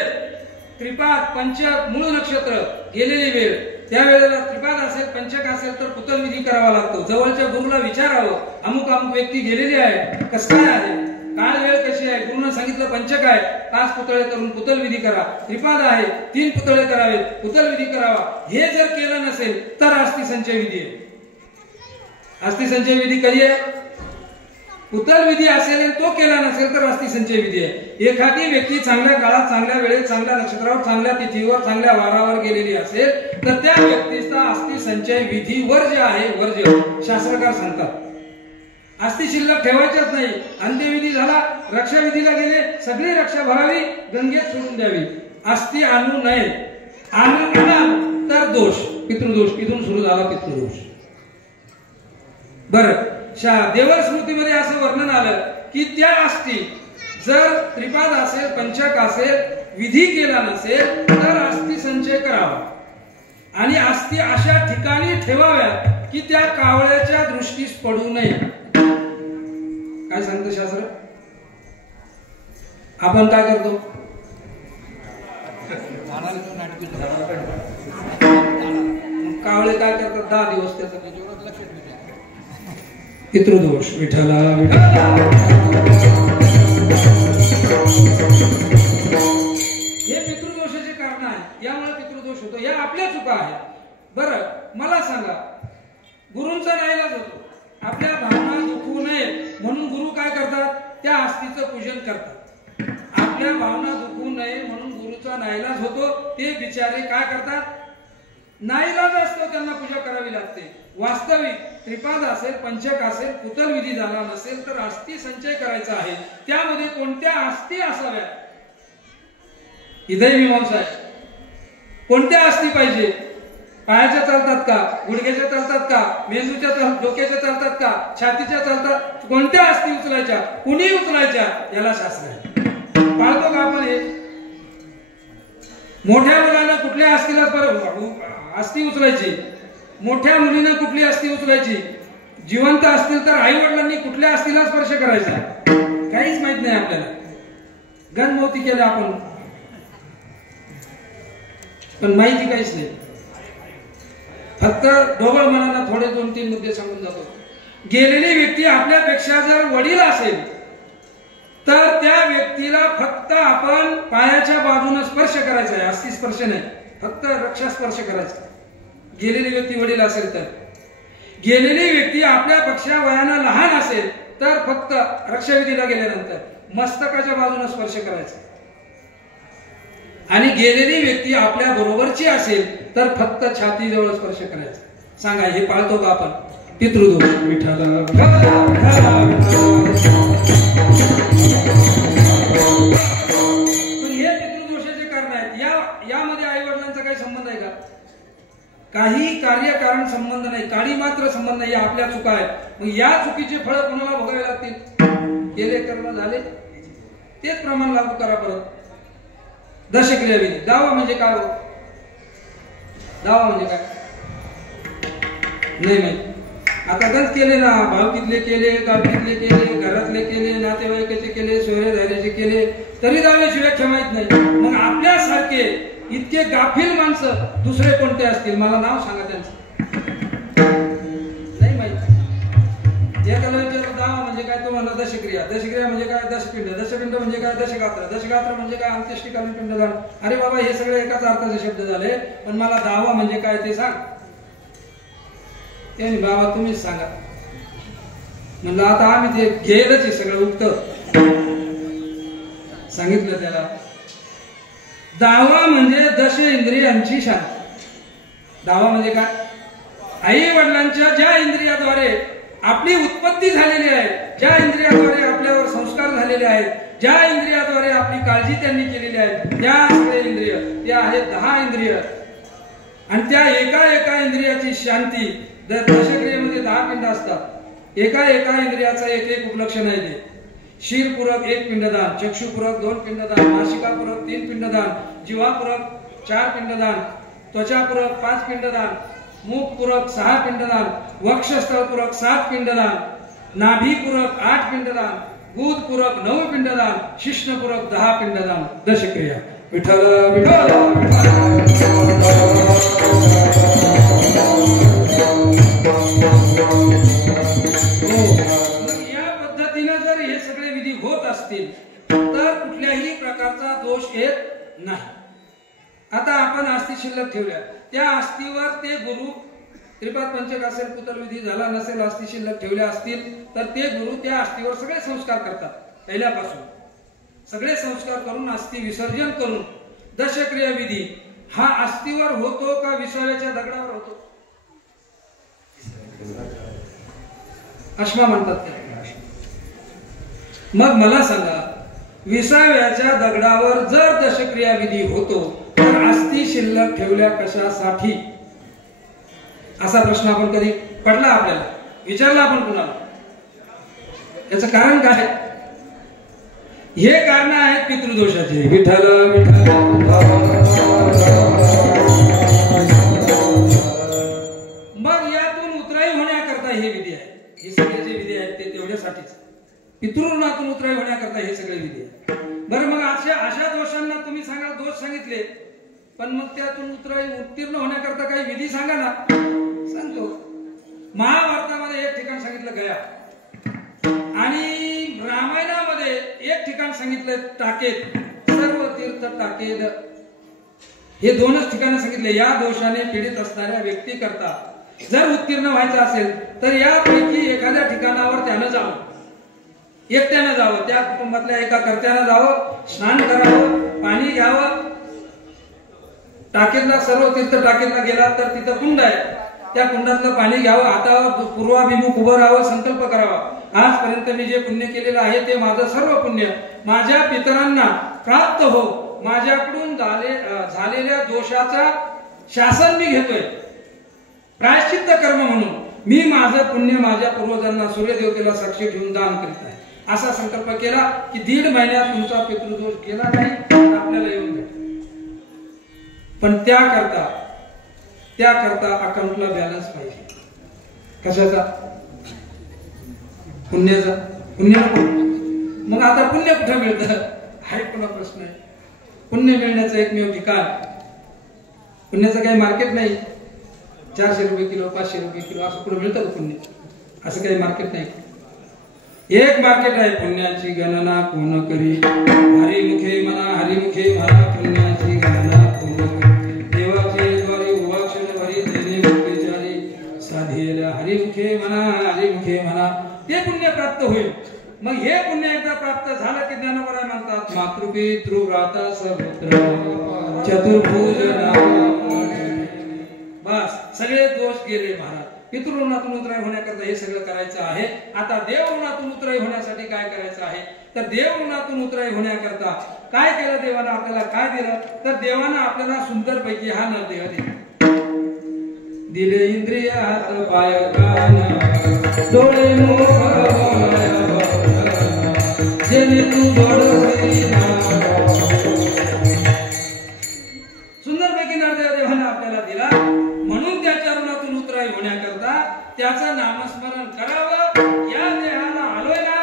त्रिपाद, पंचक, मूळ नक्षत्र, गेलेली वेळ, त्यावेळेला त्रिपाद असेल, पंचक असेल तर पुतल विधी करावा लागतो. जवळच्या गुरुला विचारावं, अमुक अमुक व्यक्ती गेलेली आहे, कसं काय आहे, काळ वेळ कशी आहे. गुरुनं सांगितलं पंचक आहे, 5 पुतळे करून पुतल विधी करा. त्रिपाद आहे, 3 पुतळे करावेत, पुतल विधी करावा. हे जर केलं नसेल तर अस्थि संचय विधी आहे. अस्थि संचय विधी कधी आहे? पुतल विधी असेल तो केला नसेल तर अस्थि संचय विधी आहे. एखादी व्यक्ती चांगल्या काळात, चांगल्या वेळेत, चांगल्या नक्षत्रावर, चांगल्या तिथीवर, चांगल्या वारावर गेलेली असेल तर त्या व्यक्तीचा अस्थि संचय विधी वर्ज्य आहे. वर्ज्य शास्त्रकार सांगतात. अस्थि शिल्लक ठेवायच्याच नाही. अंत्यविधी झाला, रक्षा विधीला गेले, सगळी रक्षा भरावी, गंगेत सोडून द्यावी. अस्थि आणू नये. आणाल तर दोष, पितृदोष. इथून सुरू झाला पितृदोष. बरं, देवर स्मृतीमध्ये असं वर्णन आलं की त्या अस्थि जर त्रिपाद असेल, पंचक असेल, विधी केला नसेल तर अस्थि संचय करावा आणि अस्थि अशा ठिकाणी ठेवाव्या की त्या कावळ्याच्या दृष्टीस पडू नये. काय सांगतं शास्त्र? आपण काय करतो? कावळे काय करतात? 10 दिवस त्याचा पितृदोष. विठ्ठला विठ्ठला. हे पितृदोषाचे कारण आहे. यामुळे पितृदोष होतो. या आपल्या चुका आहेत. बरं, मला सांगा, गुरूंचा नाईलाज होतो. आपल्या भावना दुखू नये म्हणून गुरु काय करतात? त्या अस्थीचं पूजन करतात. आपल्या भावना दुखू नये म्हणून गुरुचा नाईलाज होतो. ते बिचारे काय करतात? नाईलाज असतो, त्यांना पूजा करावी लागते. वास्तविक त्रिपाद असेल, पंचक असेल, पुतल विधी झाला नसेल तर अस्थि संचय करायचा आहे. त्यामध्ये कोणत्या अस्थि असाव्या? इथे मीमांसा आहे. कोणत्या अस्थि पाहिजे? पायाच्या चालतात का? गुडघ्याच्या चालतात का? मेंदूच्या, डोक्याच्या चालतात का? छातीच्या चालतात? कोणत्या अस्थि उचलायच्या? कुणी उचलायच्या? याला शास्त्र आहे. पाळतो का आपण हे? मोठ्या मुलांना कुठल्या अस्थीला अस्थि उचलायची? मोठ्या मुलीनं कुठली अस्थि उचलायची? जिवंत असतील तर आई वडिलांनी कुठल्या अस्थीला स्पर्श करायचा? काहीच माहित नाही आपल्याला. गणमौती केलं आपण, पण माहिती काहीच नाही. फक्त ढोबळ मनाला थोडे 2-3 मुद्दे सांगून जातो. गेलेली व्यक्ती आपल्यापेक्षा जर वडील असेल तर त्या व्यक्तीला फक्त आपण पायाच्या बाजूने स्पर्श करायचा आहे. अस्थि स्पर्श नाही, फक्त रक्षा स्पर्श करायचा. गेलेली व्यक्ती वडील असेल तर. गेलेली व्यक्ती आपल्यापेक्षा वयानं लहान असेल तर फक्त रक्षाविधीला गेल्यानंतर मस्तकाच्या बाजूने स्पर्श करायचा. आणि गेलेली व्यक्ती आपल्या बरोबरची असेल तर फक्त छातीजवळ स्पर्श करायचा. सांगा, हे पाळतो का आपण? पितृदोष. विठ्ठला. पण हे पितृदोषाचे कारण आहेत. यामध्ये आई वडिलांचा काही संबंध आहे का? काही कार्यकारण संबंध नाही, काडी मात्र संबंध नाही, आपल्या चुका आहेत. मग या चुकीचे फळ कोणाला भोगावे लागतील? केले कर्म झाले तेच प्रमाण लागू करा परत. दशक्रिया विधी. दावा म्हणजे काय हो? दावा म्हणजे काय नाही माहिती. आता गंज केले ना, भावकीतले केले, गावकीतले केले, घरातले केले, नातेवाईकाचे केले, सोयरेधाऱ्याचे केले, तरी दाव्याची व्याख्या माहित नाही. मग आपल्यासारखे इतके गाफील माणसं दुसरे कोणते असतील? मला नाव सांगा त्यांचं. नाही माहिती. एकाला विचारलं दावा म्हणजे काय, तो म्हणला दशक्रिया. दशक्रिया म्हणजे काय? दशपिंड. दशपिंड म्हणजे काय? दशगात्र. दशगात्र म्हणजे काय? अंत्येष्टिकालीन पिंडदान. अरे बाबा, हे सगळे एकाच अर्थाचे शब्द झाले, पण मला दावा म्हणजे काय ते सांग. ते बाबा तुम्हीच सांगा. म्हणलं आता आम्ही ते घेलच सगळं उक्त सांगितलं त्याला. दावा म्हणजे दश इंद्रियांची शांती. दावा म्हणजे काय? आई वडिलांच्या ज्या इंद्रियाद्वारे आपली उत्पत्ती झालेली आहे, ज्या इंद्रियाद्वारे आपल्यावर संस्कार झालेले आहेत, ज्या इंद्रियाद्वारे आपली काळजी त्यांनी केलेली आहे, त्या सगळे इंद्रिय ते आहेत 10 इंद्रिय. आणि त्या एका एका इंद्रियाची शांती. दशक्रियेमध्ये 10 पिंड असतात. एका एका इंद्रियाचा एक एक उपलक्षण आहे ते. शीरपूरक 1 पिंडदान, चक्षुपूरक 2 पिंडदान, नासिकापूरक 3 पिंडदान, जिव्हापूरक 4 पिंडदान, त्वचापूरक 5 पिंडदान, मुखपूरक 6 पिंडदान, वक्षस्थळपूरक 7 पिंडदान, नाभीपूरक 8 पिंडदान, गुदपूरक 9 पिंडदान, शिश्नपूरक 10 पिंडदान. दशक्रिया. विठ्ठल विठ्ठल. या पद्धतीने जर हे सगळे विधी होत असतील तर कुठल्याही प्रकारचा दोष येत नाही. आता आपण अस्थी शिल्लक ठेवल्या, त्या अस्थीवर ते गुरु त्रिपाद पंचक असेल, पुतल विधी झाला नसेल, अस्थी शिल्लक ठेवल्या असतील तर ते गुरु त्या अस्थीवर सगळे संस्कार करतात. पहिल्यापासून सगळे संस्कार करून अस्थी विसर्जन करून दशक्रिया विधी हा अस्थीवर होतो का विसाव्याच्या दगडावर होतो? अश्मा म्हणतात त्याला. मग मला सांगा, विसाव्याच्या दगडावर जर दशक्रिया विधी होतो तर अस्थी शिल्लक ठेवल्या कशासाठी? असा प्रश्न आपण कधी पडला आपल्याला, विचारला आपण कुणाला? याचं कारण काय? हे कारण आहेत पितृदोषाचे. विठ्ठल विठ्ठल. मग यातून उतराई होण्याकरता हे विधी आहे. हे सगळे जे विधी आहेत ते तेवढ्यासाठीच, पितृऋणातून उतराई होण्याकरता हे सगळे विधी आहेत. बरं, मग अशा दोषांना तुम्ही सांगा, दोष सांगितले, पण मग त्यातून उतराई उत्तीर्ण होण्याकरता काही विधी सांगा ना. सांगतो. महाभारतामध्ये एक ठिकाण सांगितलं गया, आणि रामायणामध्ये एक ठिकाण सांगितलं टाकेद. सर्व तीर्थ टाकेद हे 2च ठिकाणं सांगितले. या दोषाने पीडित असणाऱ्या व्यक्ती करता जर उत्तीर्ण व्हायचं असेल तर यापैकी एखाद्या ठिकाणावर त्यानं जावं, एकट्यानं जावं, त्या कुटुंबातल्या एका कर्त्यानं जावं, स्नान करावं, पाणी घ्यावं. टाकेदला, सर्व तीर्थ टाकेदला गेला तर तिथं कुंड आहे, त्या कुंडातलं पाणी घ्यावं, हातावर पूर्वाभिमुख उभं राहावं, संकल्प करावा, आजपर्यंत मी जे पुण्य केलेलं आहे ते माझं सर्व पुण्य माझ्या पितरांना प्राप्त हो, माझ्याकडून झालेल्या दोषाचा शासन मी घेतोय, प्रायश्चित्त कर्म म्हणून मी माझं पुण्य माझ्या पूर्वजांना सूर्यदेवतेला साक्षी ठेवून दान करीत आहे. असा संकल्प केला की 1.5 महिन्यात तुमचा पितृदोष गेला नाही, आपल्याला येऊन भेटेल. पण त्याकरता अकाउंटला बॅलन्स पाहिजे. कशाचा? पुण्याचा. पुण्य नको. मग आता पुण्य कुठं मिळतं हा पुन्हा प्रश्न आहे. पुण्य मिळण्याचं एकमेव ठिकाण, पुण्याचं काही मार्केट नाही. 400 रुपये किलो, 500 रुपये किलो असं कुठं मिळतं का पुण्य? असं काही मार्केट नाही. एक मार्केट आहे. पुण्याची गणना कोण करी, हरिमुखे म्हणा, हरिमुखे म्हणा, पुण्याची गणना कोण करी, देवाचे द्वारे उवाक्षण भरी देणे मुखेचारी साधेला, हरिमुखे म्हणा, हरिमुखे म्हणा, ते पुण्य प्राप्त होईल. मग हे पुण्य एकदा प्राप्त झालं की ज्ञानोबराय म्हणतात, मातृपितृ भ्राता सपुत्र चतुर्भुज बस सगळे दोष गेले महाराज. पितृऋणातून उतराई होण्याकरता हे सगळं करायचं आहे. आता देवऋणातून उतराई होण्यासाठी काय करायचं आहे? तर देवऋणातून उतराई होण्याकरता काय केलं देवानं? आपल्याला काय दिलं? तर देवानं आपल्याला सुंदरपैकी हा नरदेह दिला. दिले इंद्रियात पाय कान डोळे मुख जेणे तू सुंदरपैकी नरदेव देवाने आपल्याला दिला म्हणून त्या चरणातून उतराई होण्याकरता त्याचं नामस्मरण करावं. या देहाला आलोय ना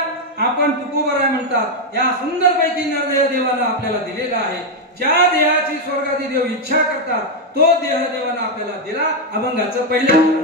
आपण तुकोबर आहे म्हणतात. या सुंदरपैकी नरदेव देवाला आपल्याला दिलेला आहे. ज्या देहाची स्वर्गादी देव इच्छा करतात तो देह देवाला आपल्याला दिला. अभंगाचं पहिलं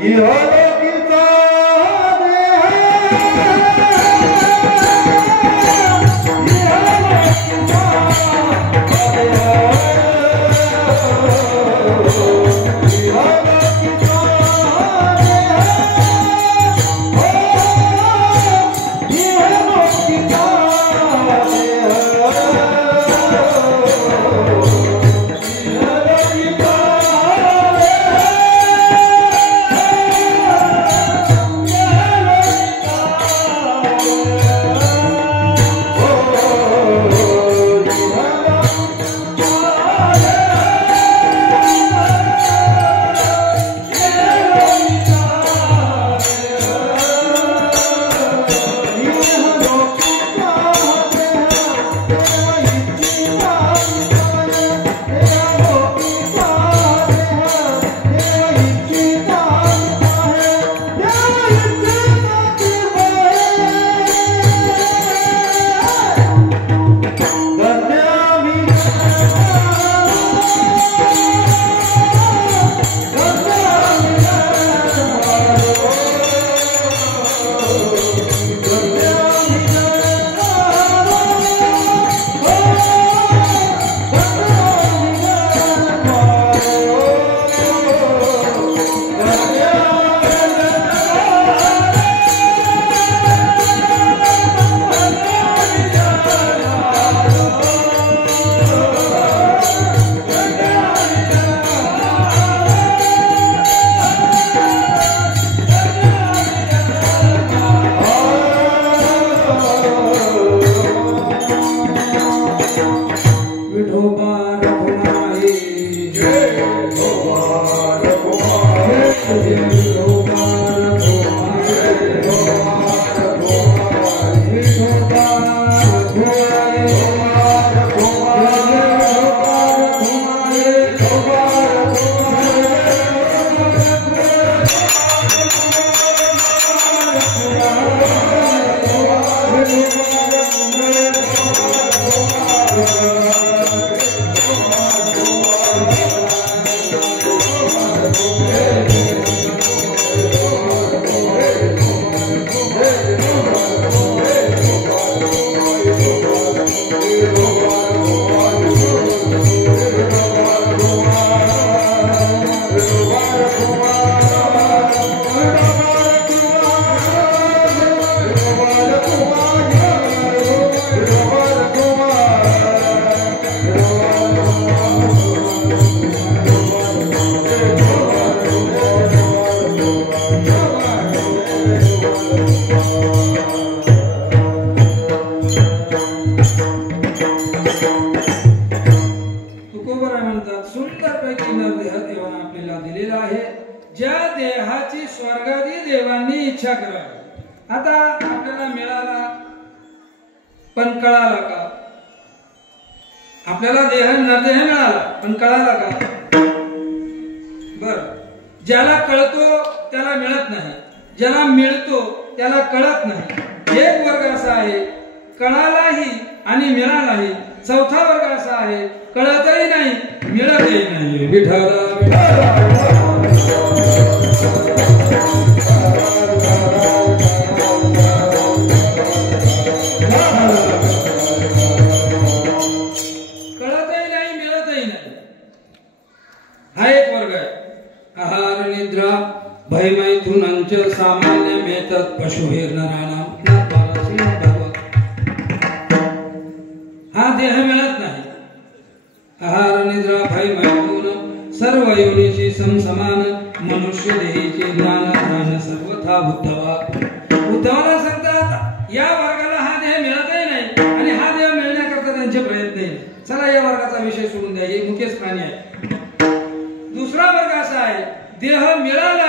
देह मिळाला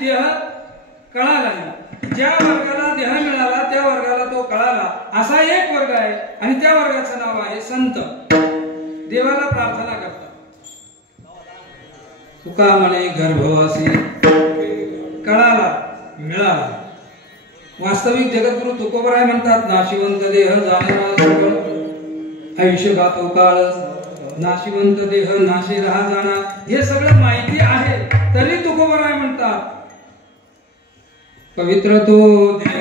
देह कळाला. ज्या वर्गाला देह मिळाला त्या वर्गाला तो कळाला असा एक वर्ग आहे आणि त्या वर्गाचं नाव आहे संत. देवाला प्रार्थना करतात. तुका म्हणे गर्भवासी कळाला मिळाला. वास्तविक जगद्गुरु तुकोबराय म्हणतात नाशिवंत देह जाणारा सगळं आयुष्य गातो काळ नाशिवंत देह नाशी राहा जाणार. हे सगळं माहिती आहे तरी तुकोबराय म्हणतात पवित्र तो देह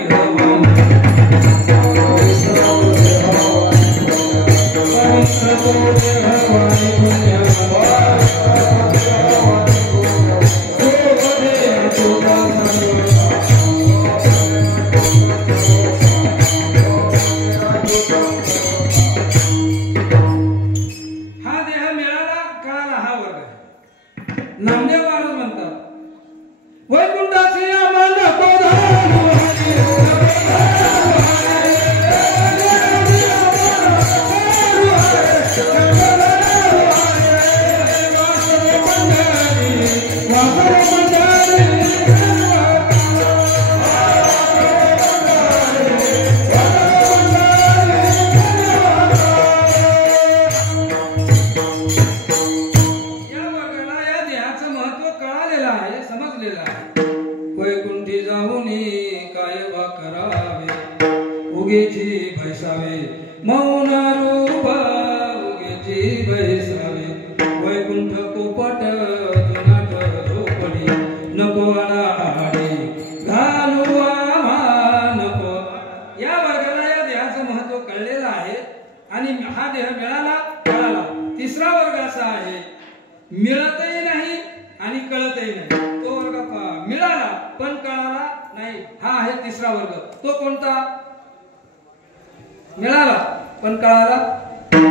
मिळाला पण कळाला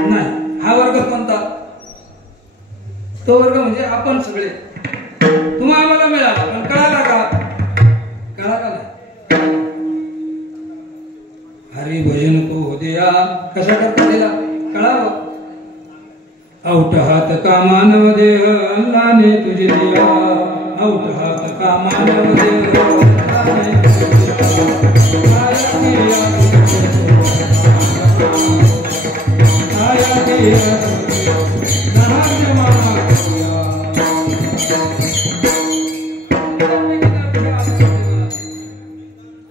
नाही. हा वर्ग कोणता? तो वर्ग म्हणजे आपण सगळे. तुम्हाला आम्हाला मिळाला पण कळाला का? कळाला नाही. हरी भजन को दिया कशा करता दिला? कळावं. औट हात का मानव देह लाने तुझे दिया. औट हात का मानव देह लाने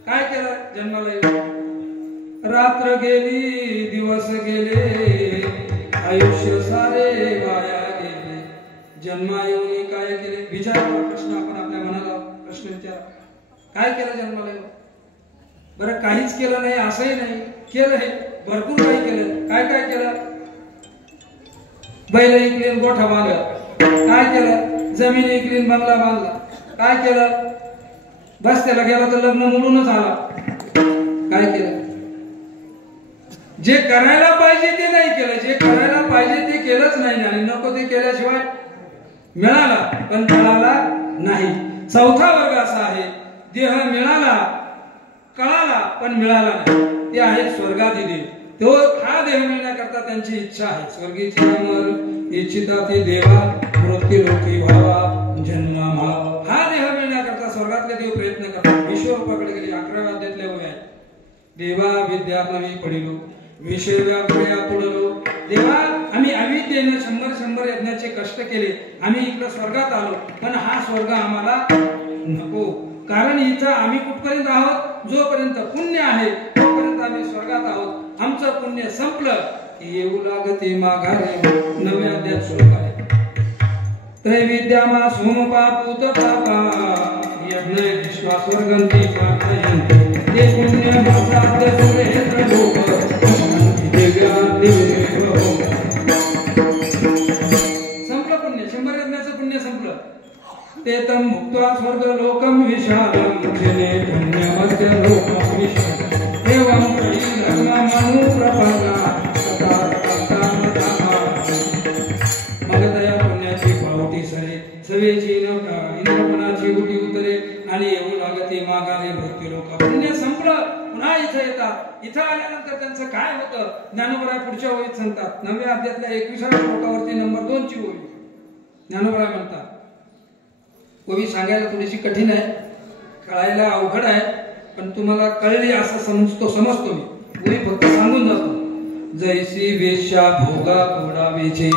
काय केलं जन्माला? रात्र गेली दिवस गेले आयुष्य सारे वाया गेले. जन्मा येऊन काय केले? विचारा प्रश्न. आपण आपल्या मनाला प्रश्न विचारा. काय केलं जन्माला येऊन? बरं काहीच केलं नाही असंही नाही. केलं हे भरपूर काही केलं. काय काय केलं? बैल इकलीन गोठा बांधला. काय केलं? जमीन इकलीन बंगला बांधला. काय केलं? बस त्याला गेला तर लग्न मोडूनच आला. काय केलं? जे करायला पाहिजे ते नाही केलं. जे करायला पाहिजे ते केलंच नाही आणि नको ते केल्याशिवाय मिळाला पण कळाला नाही. चौथा वर्ग असा आहे देह मिळाला कळाला पण मिळाला नाही. ते आहेत स्वर्गादी देव. तो हा देह मिळण्याकरता त्यांची इच्छा आहे. स्वर्गीची अमर इच्छिता ते देवा मृत्यू लोकी व्हावा जन्म भाव. हा देह मिळण्याकरता स्वर्गातले देव प्रयत्न करतात. विश्वरूपाकडे गेली 11व्या अध्यायातले ओव्या आहेत. देवा विद्या नवी पडिलो विषय व्यापुया पुढलो. देवा आम्ही अविद्येने 100 यज्ञाचे कष्ट केले. आम्ही इकडे स्वर्गात आलो पण हा स्वर्ग आम्हाला नको. कारण इथं आम्ही कुठपर्यंत आहोत? जोपर्यंत पुण्य आहे तोपर्यंत आम्ही स्वर्गात आहोत. आमचं पुण्य संपलं की येऊ लागते माघारे. 9व्या अध्यायात श्लोक आहे. त्रैविद्यामा सोमपापूत पापा यज्ञ विश्वास वर्गंती पाठयन्ति. ते पुण्य साध्य सुरेंद्र लोक संपलं पुण्य. 100 यज्ञाचं पुण्य संपलं. ते तम मुक्त्वा स्वर्ग लोकम विशालम जिने पुण्य मध्य लोकम विशालम एवं कलिरंगा मनु प्रपन्ना सदा कामता. मग दया पुण्याची पावटी सरे सवेची नका इंद्रपणाची गुटी उतरे आणि येऊ लागते मागारे भक्ती लोक. पुण्य संपलं पुन्हा इथं येतात. इथं आल्यानंतर त्यांचं काय होतं? ज्ञानोबराय पुढच्या ओळीत सांगतात. 9व्या अध्यायातल्या 21व्या श्लोकावरती नंबर 2 ची ओळी ज्ञानोबराय म्हणतात. ओवी सांगायला थोडीशी कठीण आहे कळायला अवघड आहे, पण तुम्हाला कळली असं समजतो मी फक्त सांगून जातो. जैसी वेश्या भोगा कोडावेचे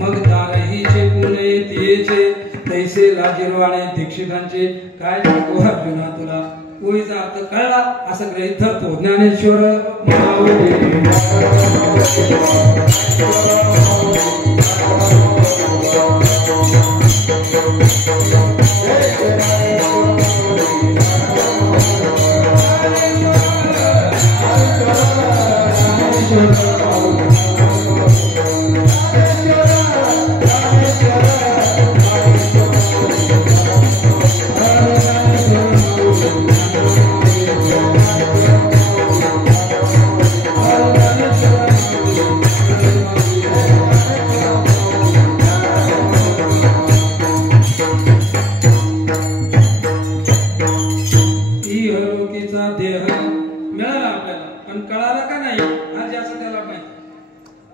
मग दानहीचे पुणे तियेचे तैसे लाजीरवाणे दीक्षितांचे काय नको अर्जुना तुला. ओळीचा अर्थ कळला असं गृहीत धरतो. ज्ञानेश्वर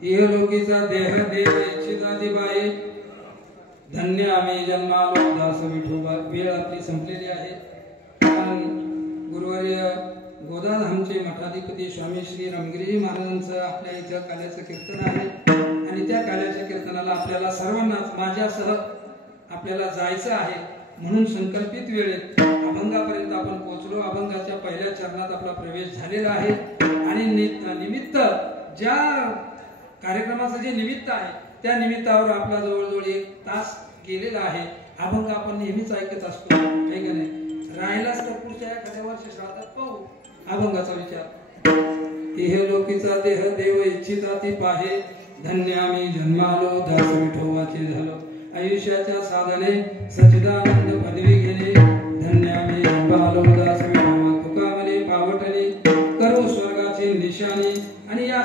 इहलोकीचा देह देव इच्छिताती बाये धन्य आम्ही जन्मालो दास विठोबा. वेळ आपली संपलेली आहे. गुरुवर्य गोदाधामचे मठाधिपती स्वामी श्री रामगिरीजी महाराजांचं आपल्या इथं काल्याचं कीर्तन आहे आणि त्या काल्याच्या कीर्तनाला आपल्याला सर्वांनाच माझ्यासह आपल्याला जायचं आहे. म्हणून संकल्पित वेळेत अभंगापर्यंत आपण पोहोचलो. अभंगाच्या पहिल्या चरणात आपला प्रवेश झालेला आहे आणि निमित्त ज्या कार्यक्रमाचं जे निमित्त आहे त्या निमित्तावर आपला जवळजवळ 1 तास गेलेला आहे. अभंग आपण नेहमीच ऐकत असतो, आहे का नाही? राहिलाच तर पुढच्या एखाद्या वर्षी श्राद्धात पाहू अभंगाचा विचार. इहलोकीचा देह देव इच्छिता ती पाहे धन्य आम्ही जन्मालो दास विठोबाचे झालो. आयुष्याच्या साधने सच्चिदानंद पदवी घेणे धन्य आम्ही जन्मालो दास विठोबा. तुका म्हणे पावटणे करू स्वर्गाची निशाणी आणि या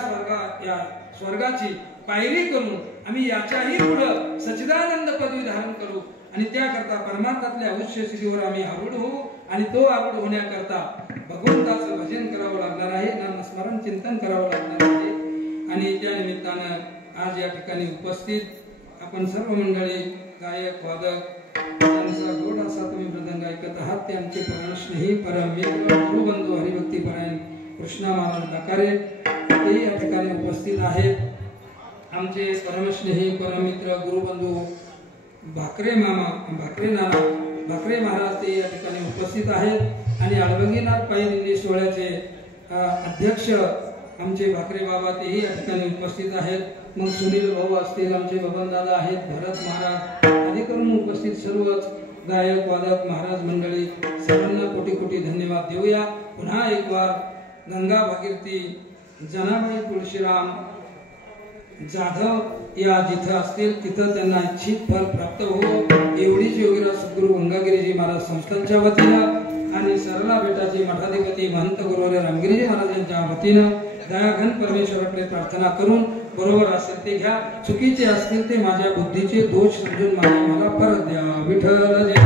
स्वर्गाची पायरी करून आम्ही याच्याही पुढं सच्चिदानंद पदवी धारण करू आणि त्याकरता परमार्थातल्या उच्च स्थितीवर आम्ही आरूढ होऊ आणि तो आरूढ होण्याकरता भगवंताचं भजन करावं लागणार आहे, नामस्मरण चिंतन करावं लागणार आहे. आणि त्या निमित्तानं आज या ठिकाणी उपस्थित आपण सर्व मंडळी गायक वादक त्यांचा गोड असा तुम्ही मृदंग ऐकत आहात ते आमचे प्राणस्नेही परममित्र गुरुबंधू हरिभक्तीपरायण कृष्णा महाराज डाकारे ते या ठिकाणी उपस्थित आहेत. आमचे परमस्नेही परममित्र गुरुबंधू भाकरे महाराज ते या ठिकाणी उपस्थित आहेत आणि अडबंगीनाथ पायी दिंडी सोहळ्याचे अध्यक्ष आमचे भाकरे बाबा तेही या ठिकाणी उपस्थित आहेत. मग सुनील भाऊ असतील, आमचे बबन दादा आहेत, भरत महाराज आदी करून उपस्थित सर्वच गायक वादक महाराज मंडळी सर्वांना कोटी कोटी धन्यवाद देऊया. पुन्हा एक वार गंगा भागीरथी जनाबाई तुळशीराम जाधव या जिथं असतील तिथं त्यांना इच्छित फल प्राप्त हो एवढीच योगीराज सद्गुरू गंगागिरीजी महाराज संस्थांच्या वतीनं आणि सरला बेटाचे मठाधिपती महंत गुरुवर्य रामगिरीजी महाराज यांच्या वतीनं दयाघन परमेश्वराकडे प्रार्थना करून बरोबर असेल ते घ्या, चुकीचे असतील ते माझ्या बुद्धीचे दोष समजून मला परत द्या. विठ्ठल जय